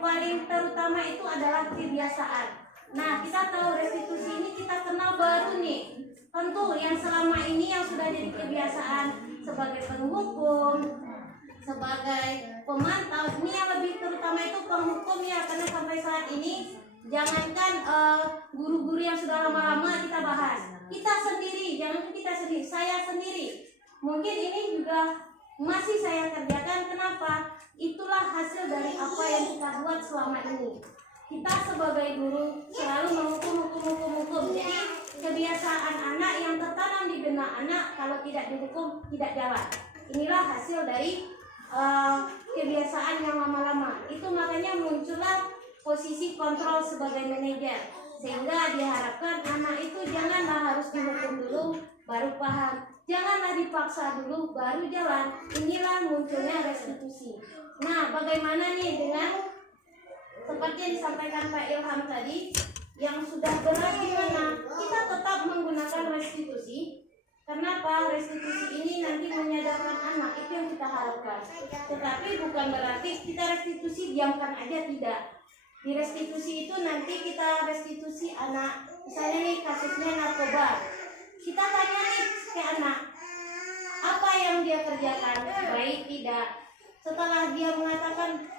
paling terutama itu adalah kebiasaan. Nah, kita tahu restitusi ini kita kenal baru nih. Tentu yang selama ini yang sudah jadi kebiasaan sebagai penghukum, sebagai pemantau, ini yang lebih terutama itu penghukum ya, karena sampai saat ini jangankan guru-guru yang sudah lama-lama kita bahas, kita sendiri, jangan kita sendiri, saya sendiri, mungkin ini juga masih saya kerjakan. Kenapa? Itulah hasil dari apa yang kita buat selama ini. Kita sebagai guru selalu menghukum. Jadi kebiasaan anak yang tertanam di benak anak, kalau tidak dihukum tidak jalan. Inilah hasil dari kebiasaan yang lama-lama. Itu makanya muncullah posisi kontrol sebagai manajer, sehingga diharapkan anak itu janganlah harus dihukum dulu baru paham, janganlah dipaksa dulu baru jalan. Inilah munculnya restitusi. Nah, bagaimana nih dengan seperti yang disampaikan Pak Ilham tadi, yang sudah berat gimana? Kita tetap menggunakan restitusi. Kenapa? Restitusi ini nanti menyadarkan anak, itu yang kita harapkan. Tetapi bukan berarti kita restitusi diamkan aja, tidak. Di restitusi itu nanti kita restitusi anak, misalnya nih kasusnya narkoba, kita tanya nih ke anak, apa yang dia kerjakan, baik tidak. Setelah dia mengatakan,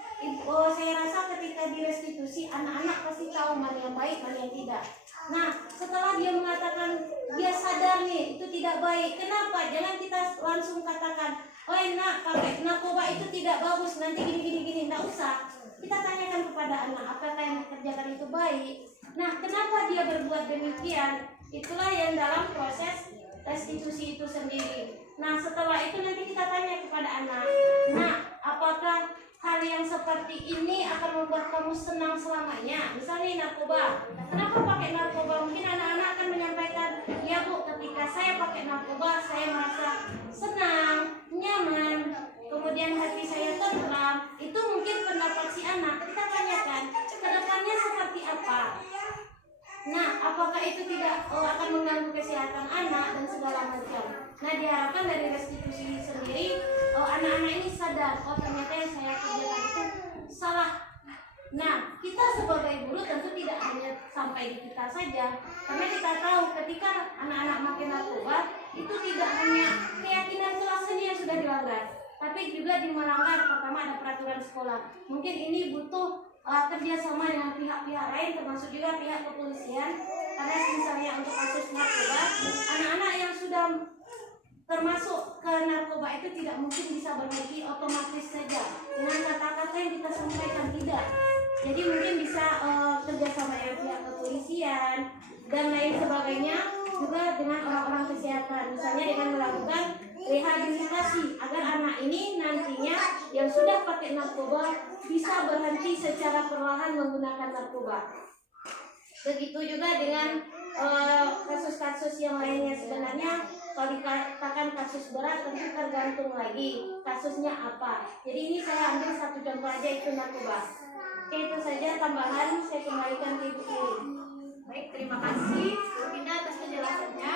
oh saya rasa ketika di restitusi anak-anak pasti tahu mana yang baik, mana yang tidak. Nah, setelah dia mengatakan dia sadar nih itu tidak baik, kenapa? Jangan kita langsung katakan, oh nak, pakai narkoba itu tidak bagus, nanti gini, tidak usah. Kita tanyakan kepada anak, apakah yang dikerjakan itu baik. Nah, kenapa dia berbuat demikian? Itulah yang dalam proses restitusi itu sendiri. Nah, setelah itu nanti kita tanya kepada anak, nah, apakah hal yang seperti ini akan membuat kamu senang selamanya? Misalnya narkoba, kenapa pakai narkoba? Mungkin anak-anak akan menyampaikan, ya Bu, ketika saya pakai narkoba saya merasa senang, nyaman, kemudian hati saya tenteram. Itu mungkin pendapat si anak. Kita tanyakan kedepannya seperti apa. Nah, apakah itu tidak akan mengganggu kesehatan anak dan segala macam. Nah, diharapkan dari restitusi sendiri anak-anak ini sadar, oh ternyata yang saya kerjakan itu salah. Nah, kita sebagai guru tentu tidak hanya sampai di kita saja, karena kita tahu ketika anak-anak makin narkoba itu tidak hanya keyakinan kelasnya yang sudah dilanggar, tapi juga melanggar. Pertama ada peraturan sekolah. Mungkin ini butuh kerjasama dengan pihak-pihak lain, termasuk juga pihak kepolisian. Karena misalnya untuk kasus narkoba, anak-anak yang sudah termasuk ke narkoba itu tidak mungkin bisa berhenti otomatis saja dengan kata-kata yang kita sampaikan, tidak. Jadi mungkin bisa kerjasama dengan pihak kepolisian dan lain sebagainya, juga dengan orang-orang kesehatan, misalnya dengan melakukan rehabilitasi agar anak ini nantinya yang sudah pakai narkoba bisa berhenti secara perlahan menggunakan narkoba. Begitu juga dengan kasus-kasus yang lainnya. Sebenarnya kalau dikatakan kasus berat tentu tergantung lagi kasusnya apa. Jadi ini saya ambil satu contoh aja, itu narkoba. Oke, itu saja tambahan, saya kembalikan ke Ibu Iri. Baik, terima kasih Bu Ina atas penjelasannya,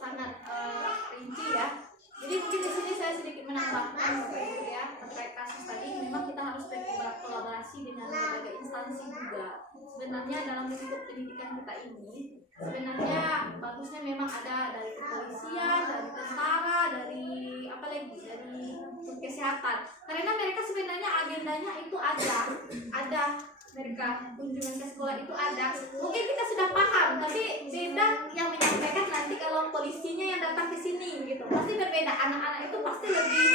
sangat rinci ya. Jadi mungkin di sini saya sedikit menambahkan ya terkait kasus tadi. Memang kita harus berkolaborasi dengan berbagai instansi juga. Sebenarnya dalam lingkup pendidikan kita ini, sebenarnya bagusnya memang ada dari kepolisian, dari tentara, dari apa lagi, dari kesehatan. Karena mereka sebenarnya agendanya itu ada mereka kunjungan ke sekolah itu ada. Mungkin kita sudah paham, tapi beda yang menyampaikan nanti kalau polisinya yang datang ke sini gitu. Pasti berbeda. Anak-anak itu pasti lebih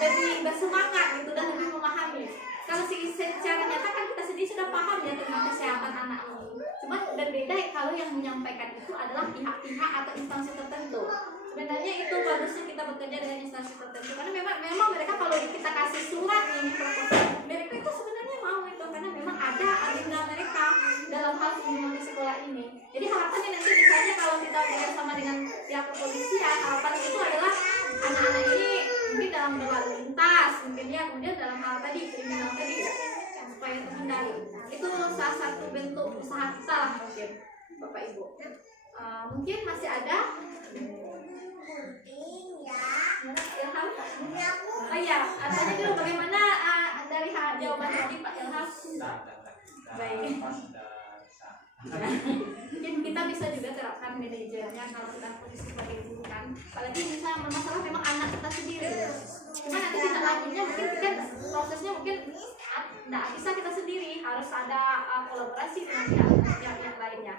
lebih bersemangat gitu dan lebih memahami. Kalau secara nyata kan kita sendiri sudah paham ya tentang kesehatan anak ini. Cuma berbeda kalau yang menyampaikan itu adalah pihak-pihak atau instansi tertentu. Sebenarnya itu bagusnya kita bekerja dengan instansi tertentu, karena memang mereka kalau kita kasih surat ini proposal, mereka itu sebenarnya mau itu, karena memang ada agenda mereka dalam hal kunjungan ke sekolah ini. Jadi harapannya nanti misalnya kalau kita bekerjasama dengan pihak kepolisian mungkinnya, kemudian dalam hal tadi kriminal tadi supaya terhindari. Itu salah satu bentuk usaha kita lah mungkin Bapak Ibu. Mungkin masih ada Ilham? Oh iya, tanya dulu bagaimana dari jawaban tadi Pak Ilham? Baik. Mungkin kita bisa juga terapkan manajernya kalau kita posisi sebagai guru kan. Apalagi misalnya masalah memang anak kita sendiri. Cuma nanti kita lanjutnya mungkin kan prosesnya mungkin tidak bisa kita sendiri, harus ada kolaborasi dengan pihak lainnya.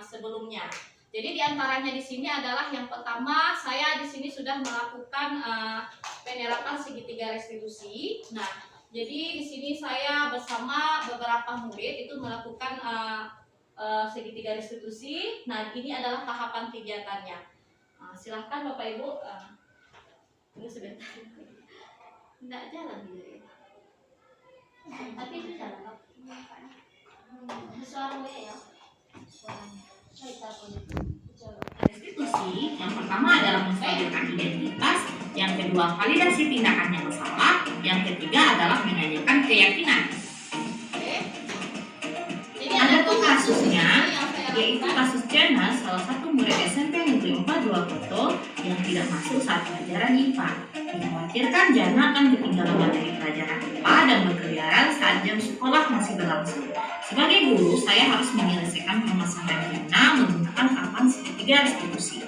Sebelumnya. Jadi diantaranya di sini adalah yang pertama, saya di sini sudah melakukan penerapan segitiga restitusi. Nah, jadi di sini saya bersama beberapa murid itu melakukan segitiga restitusi. Nah, ini adalah tahapan kegiatannya. Silahkan Bapak Ibu. Ini sebentar. Tidak jalan dia. Tapi itu jalan. Suaranya ya. Restitusi yang pertama adalah menstabilkan identitas, yang kedua validasi tindakan yang salah, yang ketiga adalah menanyakan keyakinan. Adapun kasusnya, yaitu kasus Jana, salah satu murid SMP Negeri 4 Purwokerto yang tidak masuk saat pelajaran IPA. Dikhawatirkan Jana akan ketinggalan materi pelajaran IPA dan berkeliaran saat jam sekolah masih berlangsung. Sebagai guru, saya harus menyelesaikan permasalahan Jana menggunakan tahapan segitiga restitusi.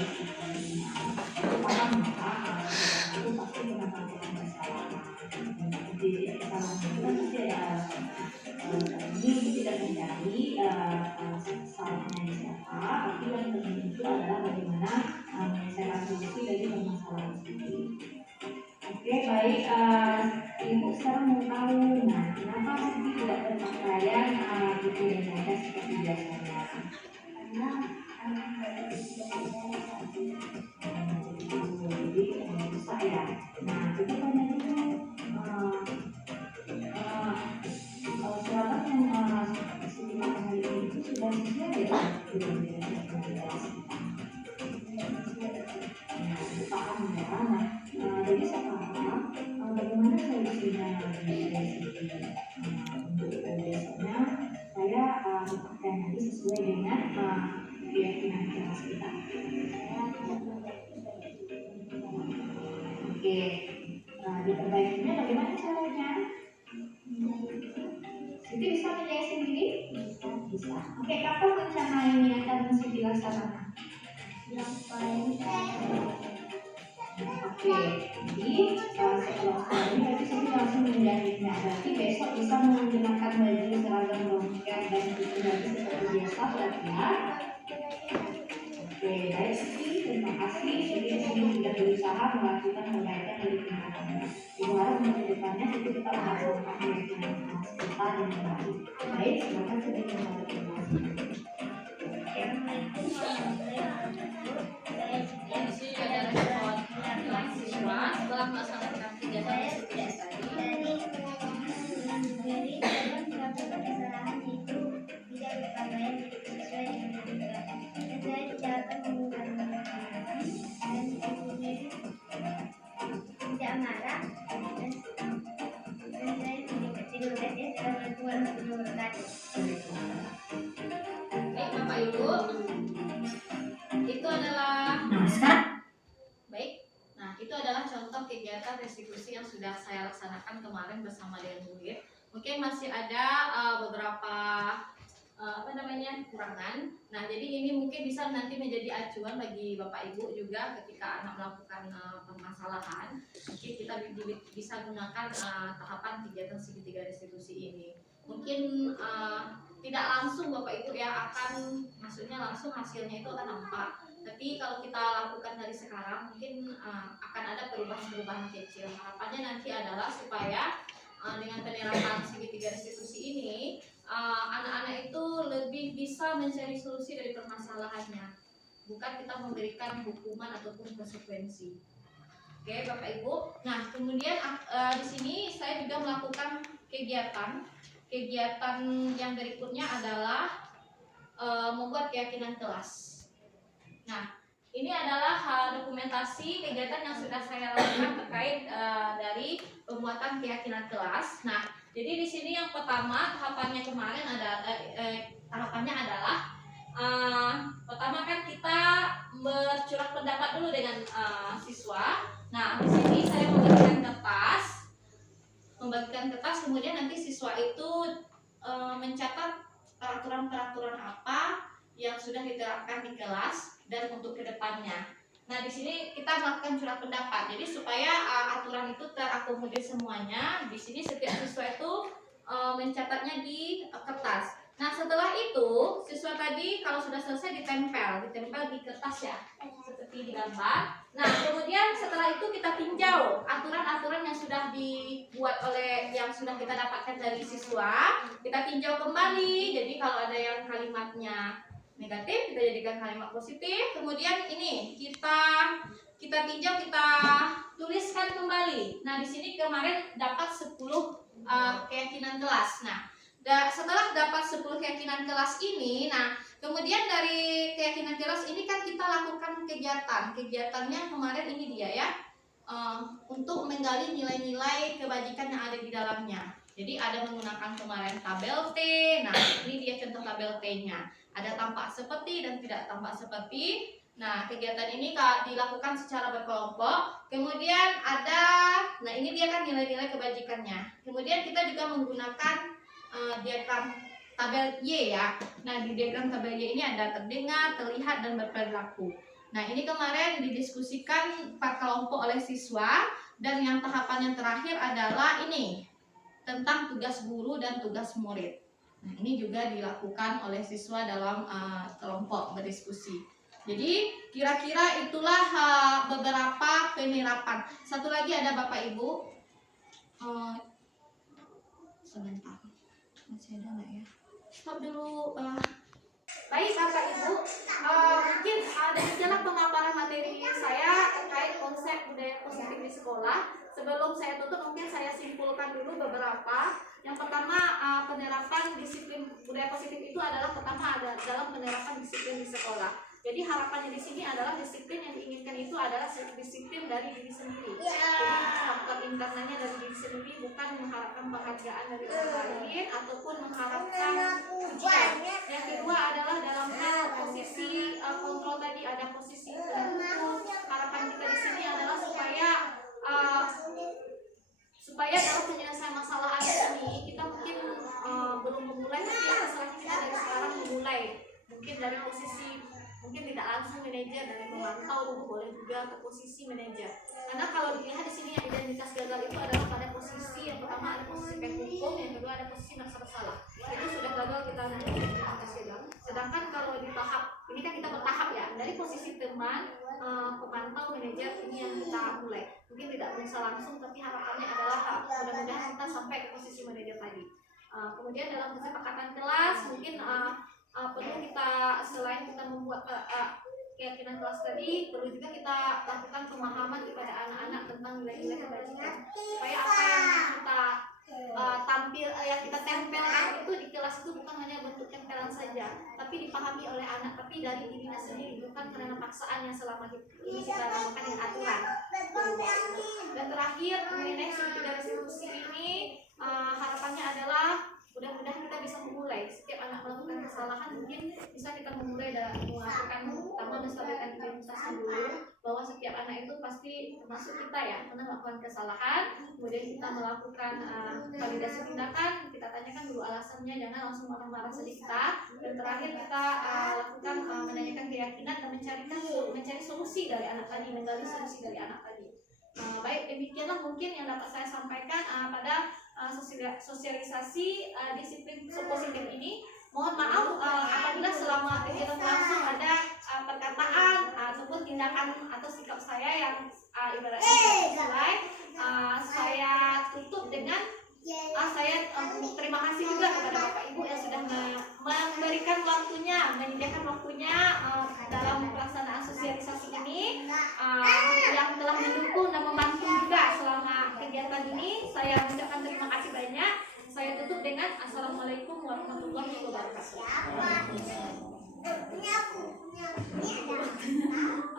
terkait dengan paham bahwa itu pasti pernah melakukan kesalahan. Jadi kesalahan itu kan pasti ada alasan. Ini tidak mencari salahnya siapa, tapi yang penting itu adalah bagaimana menyelesaikan solusi dari permasalahan itu. Oke, baik. Ibu sekarang mau tahu, nah kenapa Siti tidak berpakaian putih dan moda seperti biasanya? Karena jadi rusak ya. Nah itu banyak itu serabat yang Siti pakai hari ini itu sudah sesuai ya dengan paham ya. Nah jadi sekarang bagaimana solusinya untuk biasanya saya memakai nanti sesuai dengan keyakinan kelas kita. Oke, diperbaikinya bagaimana caranya? Siti bisa menjahit sendiri? Bisa. Oke, kapan rencana ini akan mesti dilaksanakan? Oke, jadi setelah ini berarti Siti langsung menjahitnya. Berarti besok bisa menggunakan baju seragam longgar dan itu berarti seperti biasa berarti ya. Oke, baik Siti, terima kasih. Siti di sini sudah berusaha melakukan perbaikan dari tingkatannya. Ibu harap untuk depannya Siti tetap melaksanakan keyakinan kita dan baik. Baik, silakan Siti kembali ke kelas. Di sini ada respon siswa setelah melaksanakan kegiatan seperti tadi. Baik Bapak Ibu, itu adalah baik. Nah, itu adalah contoh kegiatan restitusi yang sudah saya laksanakan kemarin bersama dengan Bu Wit. Mungkin masih ada beberapa kurangan. Nah, jadi ini mungkin bisa nanti menjadi acuan bagi Bapak Ibu juga ketika anak melakukan permasalahan. Mungkin kita bisa gunakan tahapan kegiatan segitiga restitusi ini. Mungkin tidak langsung Bapak Ibu ya akan, maksudnya langsung hasilnya itu akan nampak. Tapi kalau kita lakukan dari sekarang mungkin akan ada perubahan-perubahan kecil. Harapannya nanti adalah supaya dengan penerapan segitiga restitusi ini anak-anak itu lebih bisa mencari solusi dari permasalahannya, bukan kita memberikan hukuman ataupun konsekuensi. Oke Bapak Ibu. Nah kemudian di sini saya juga melakukan kegiatan yang berikutnya adalah membuat keyakinan kelas. Nah, ini adalah dokumentasi kegiatan yang sudah saya lakukan terkait dari pembuatan keyakinan kelas. Nah, jadi di sini yang pertama tahapannya kemarin tahapannya adalah pertama kan kita bercurah pendapat dulu dengan siswa. Nah, di sini saya membagikan kertas, kemudian nanti siswa itu mencatat peraturan-peraturan apa yang sudah diterapkan di kelas dan untuk kedepannya. Nah di sini kita melakukan curah pendapat. Jadi supaya aturan itu terakomodir semuanya, di sini setiap siswa itu mencatatnya di kertas. Nah setelah itu siswa tadi kalau sudah selesai ditempel di kertas ya, seperti di gambar. Nah kemudian setelah itu kita tinjau aturan-aturan yang sudah dibuat yang sudah kita dapatkan dari siswa, kita tinjau kembali. Jadi kalau ada yang kalimatnya negatif kita jadikan kalimat positif. Kemudian ini kita tinjau, kita tuliskan kembali. Nah di sini kemarin dapat 10 keyakinan kelas. Nah setelah dapat 10 keyakinan kelas ini, nah kemudian dari keyakinan kelas ini kan kita lakukan kegiatannya kemarin ini dia ya, untuk menggali nilai-nilai kebajikan yang ada di dalamnya. Jadi ada menggunakan kemarin tabel T. Nah ini dia contoh tabel T-nya. Ada tampak seperti dan tidak tampak seperti. Nah kegiatan ini dilakukan secara berkelompok. Kemudian nah ini dia kan nilai-nilai kebajikannya. Kemudian kita juga menggunakan diagram tabel Y ya. Nah di diagram tabel Y ini ada terdengar, terlihat, dan berperilaku. Nah, ini kemarin didiskusikan 4 kelompok oleh siswa, dan yang tahapan yang terakhir adalah ini tentang tugas guru dan tugas murid. Nah, ini juga dilakukan oleh siswa dalam kelompok berdiskusi. Jadi kira-kira itulah beberapa penerapan. Satu lagi ada Bapak Ibu. Sebentar, masih ada nggak ya? Stop dulu. Baik Bapak Ibu, mungkin demikianlah pemaparan materi saya terkait konsep budaya positif di sekolah. Sebelum saya tutup, mungkin saya simpulkan dulu beberapa. Yang pertama, penerapan disiplin budaya positif itu adalah pertama ada dalam penerapan disiplin di sekolah. Jadi harapannya di sini adalah disiplin yang diinginkan itu adalah disiplin dari diri sendiri. Jadi faktor internalnya dari diri sendiri, bukan mengharapkan penghargaan dari orang lain ataupun mengharapkan pujian. Yang kedua adalah dalam hal posisi kontrol tadi, ada posisi tertentu. Harapan kita di sini adalah supaya dalam penyelesaian masalah anak ini kita mungkin belum memulai, tapi masalahnya kita dari sekarang memulai. Mungkin dari posisi, mungkin tidak langsung manajer, dari pemantau dulu boleh juga ke posisi manajer. Karena kalau dilihat di sini yang identitas gagal itu adalah pada posisi yang pertama ada posisi hukum, yang kedua ada posisi merasa bersalah. Itu sudah gagal kita nanti identitas gagal. Sedangkan kalau di tahap ini kan kita bertahap ya, dari posisi teman, pemantau, manajer, ini yang kita mulai. Mungkin tidak bisa langsung, tapi harapannya adalah mudah-mudahan kita sampai ke posisi manajer tadi. Kemudian dalam kesepakatan kelas mungkin perlu kita, selain kita membuat keyakinan kelas tadi, perlu juga kita lakukan pemahaman kepada anak-anak tentang nilai-nilai kebajikan, supaya apa yang kita yang kita tempelkan itu di kelas itu bukan hanya bentuk tempelan saja, tapi dipahami oleh anak, tapi dari dirinya sendiri, bukan karena paksaan yang selama ini kita lakukan dengan aturan. Dan terakhir, mengenai dari resolusi ini, harapannya adalah mudah-mudahan kita bisa memulai. Setiap anak melakukan kesalahan, mungkin bisa kita memulai dan melakukan, pertama menstabilkan identitas dulu, bahwa setiap anak itu pasti termasuk kita ya, pernah melakukan kesalahan. Kemudian kita melakukan validasi tindakan, kita tanyakan dulu alasannya, jangan langsung marah-marah saja kita. Dan terakhir kita lakukan menanyakan keyakinan dan mencari solusi dari anak tadi, menggali solusi dari anak tadi. Baik, demikianlah mungkin yang dapat saya sampaikan pada sosialisasi disiplin positif ini. Mohon maaf apabila selama kegiatan langsung ada perkataan ataupun tindakan atau sikap saya yang ibaratnya tidak sesuai. Saya tutup dengan saya terima kasih juga kepada Bapak Ibu yang sudah memberikan waktunya, menyediakan waktunya dalam pelaksanaan sosialisasi ini, yang telah mendukung dan membantu juga selama kegiatan ini. Saya ucapkan terima kasih banyak. Saya tutup dengan Assalamualaikum warahmatullahi wabarakatuh.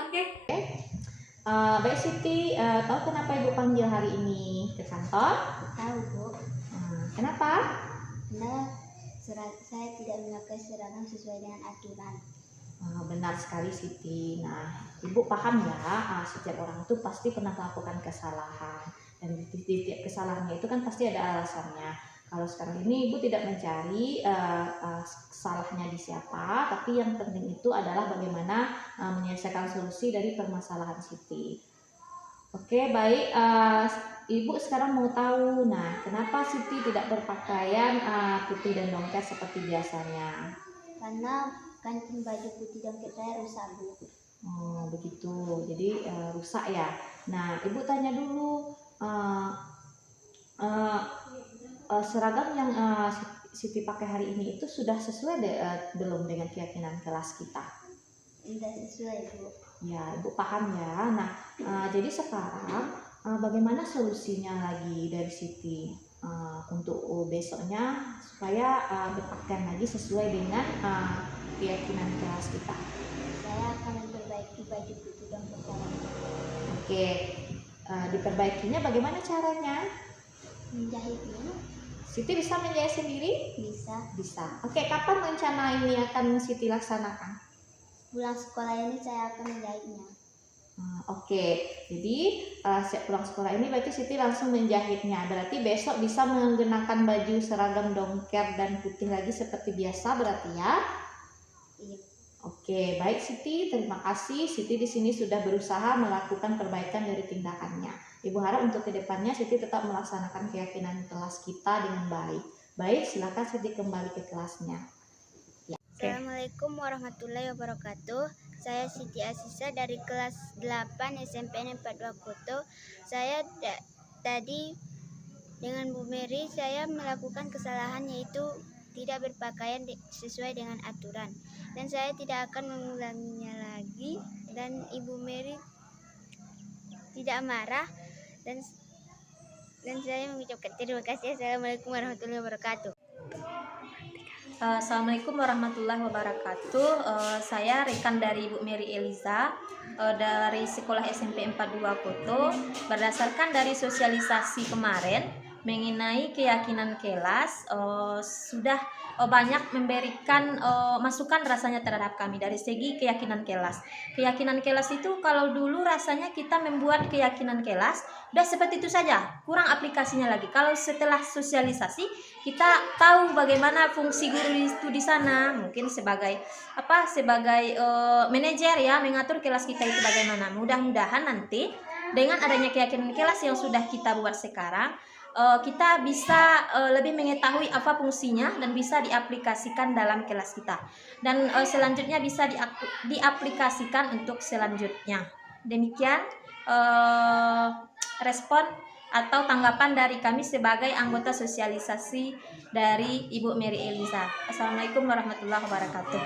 Oke. Baik Siti, tahu kenapa Ibu panggil hari ini ke kantor? Tahu Bu. Kenapa? Karena saya tidak memakai seragam sesuai dengan aturan. Benar sekali Siti. Nah, Ibu paham ya, setiap orang itu pasti pernah melakukan kesalahan, dan di tiap kesalahannya itu kan pasti ada alasannya. Kalau sekarang ini Ibu tidak mencari salahnya di siapa, tapi yang penting itu adalah bagaimana menyelesaikan solusi dari permasalahan Siti. Oke, baik. Ibu sekarang mau tahu, nah kenapa Siti tidak berpakaian putih dan dongker seperti biasanya? Karena kancing baju putih dongker saya rusak Bu. Oh begitu, jadi rusak ya. Nah Ibu tanya dulu, seragam yang Siti pakai hari ini itu sudah sesuai belum dengan keyakinan kelas kita? Tidak sesuai Bu. Ya, Ibu paham ya. Nah, jadi sekarang bagaimana solusinya lagi dari Siti untuk besoknya supaya berpakaian lagi sesuai dengan keyakinan kelas kita? Saya akan memperbaiki baju putih dongker saya. Oke, diperbaikinya bagaimana caranya? Menjahitnya Siti bisa menjahit sendiri? bisa. Bisa. Oke, kapan rencana ini akan Siti laksanakan? Pulang sekolah ini saya akan menjahitnya. Oke, jadi siap pulang sekolah ini berarti Siti langsung menjahitnya. Berarti besok bisa menggunakan baju seragam dongker dan putih lagi seperti biasa berarti ya? Iya. Oke. Oke, baik Siti, terima kasih. Siti di sini sudah berusaha melakukan perbaikan dari tindakannya. Ibu harap untuk kedepannya Siti tetap melaksanakan keyakinan kelas kita dengan baik. Baik, silakan Siti kembali ke kelasnya. Ya. Assalamualaikum warahmatullahi wabarakatuh. Saya Siti Asisa dari kelas 8 SMPN 42 Koto. Saya tadi dengan Bu Mary saya melakukan kesalahan yaitu tidak berpakaian sesuai dengan aturan. Dan saya tidak akan mengulanginya lagi dan Ibu Mary tidak marah dan saya mengucapkan terima kasih. Assalamualaikum warahmatullahi wabarakatuh. Assalamualaikum warahmatullahi wabarakatuh. Saya rekan dari Ibu Mary Eliza dari sekolah SMP 42 Koto. Berdasarkan dari sosialisasi kemarin mengenai keyakinan kelas, sudah banyak memberikan masukan rasanya terhadap kami dari segi keyakinan kelas. Keyakinan kelas itu kalau dulu rasanya kita membuat keyakinan kelas udah seperti itu saja, kurang aplikasinya lagi. Kalau setelah sosialisasi kita tahu bagaimana fungsi guru itu di sana, mungkin sebagai manajer ya, mengatur kelas kita itu bagaimana. Mudah-mudahan nanti dengan adanya keyakinan kelas yang sudah kita buat sekarang, kita bisa lebih mengetahui apa fungsinya dan bisa diaplikasikan dalam kelas kita, dan selanjutnya bisa diaplikasikan untuk selanjutnya. Demikian respon atau tanggapan dari kami sebagai anggota sosialisasi dari Ibu Mary Eliza. Assalamualaikum warahmatullahi wabarakatuh.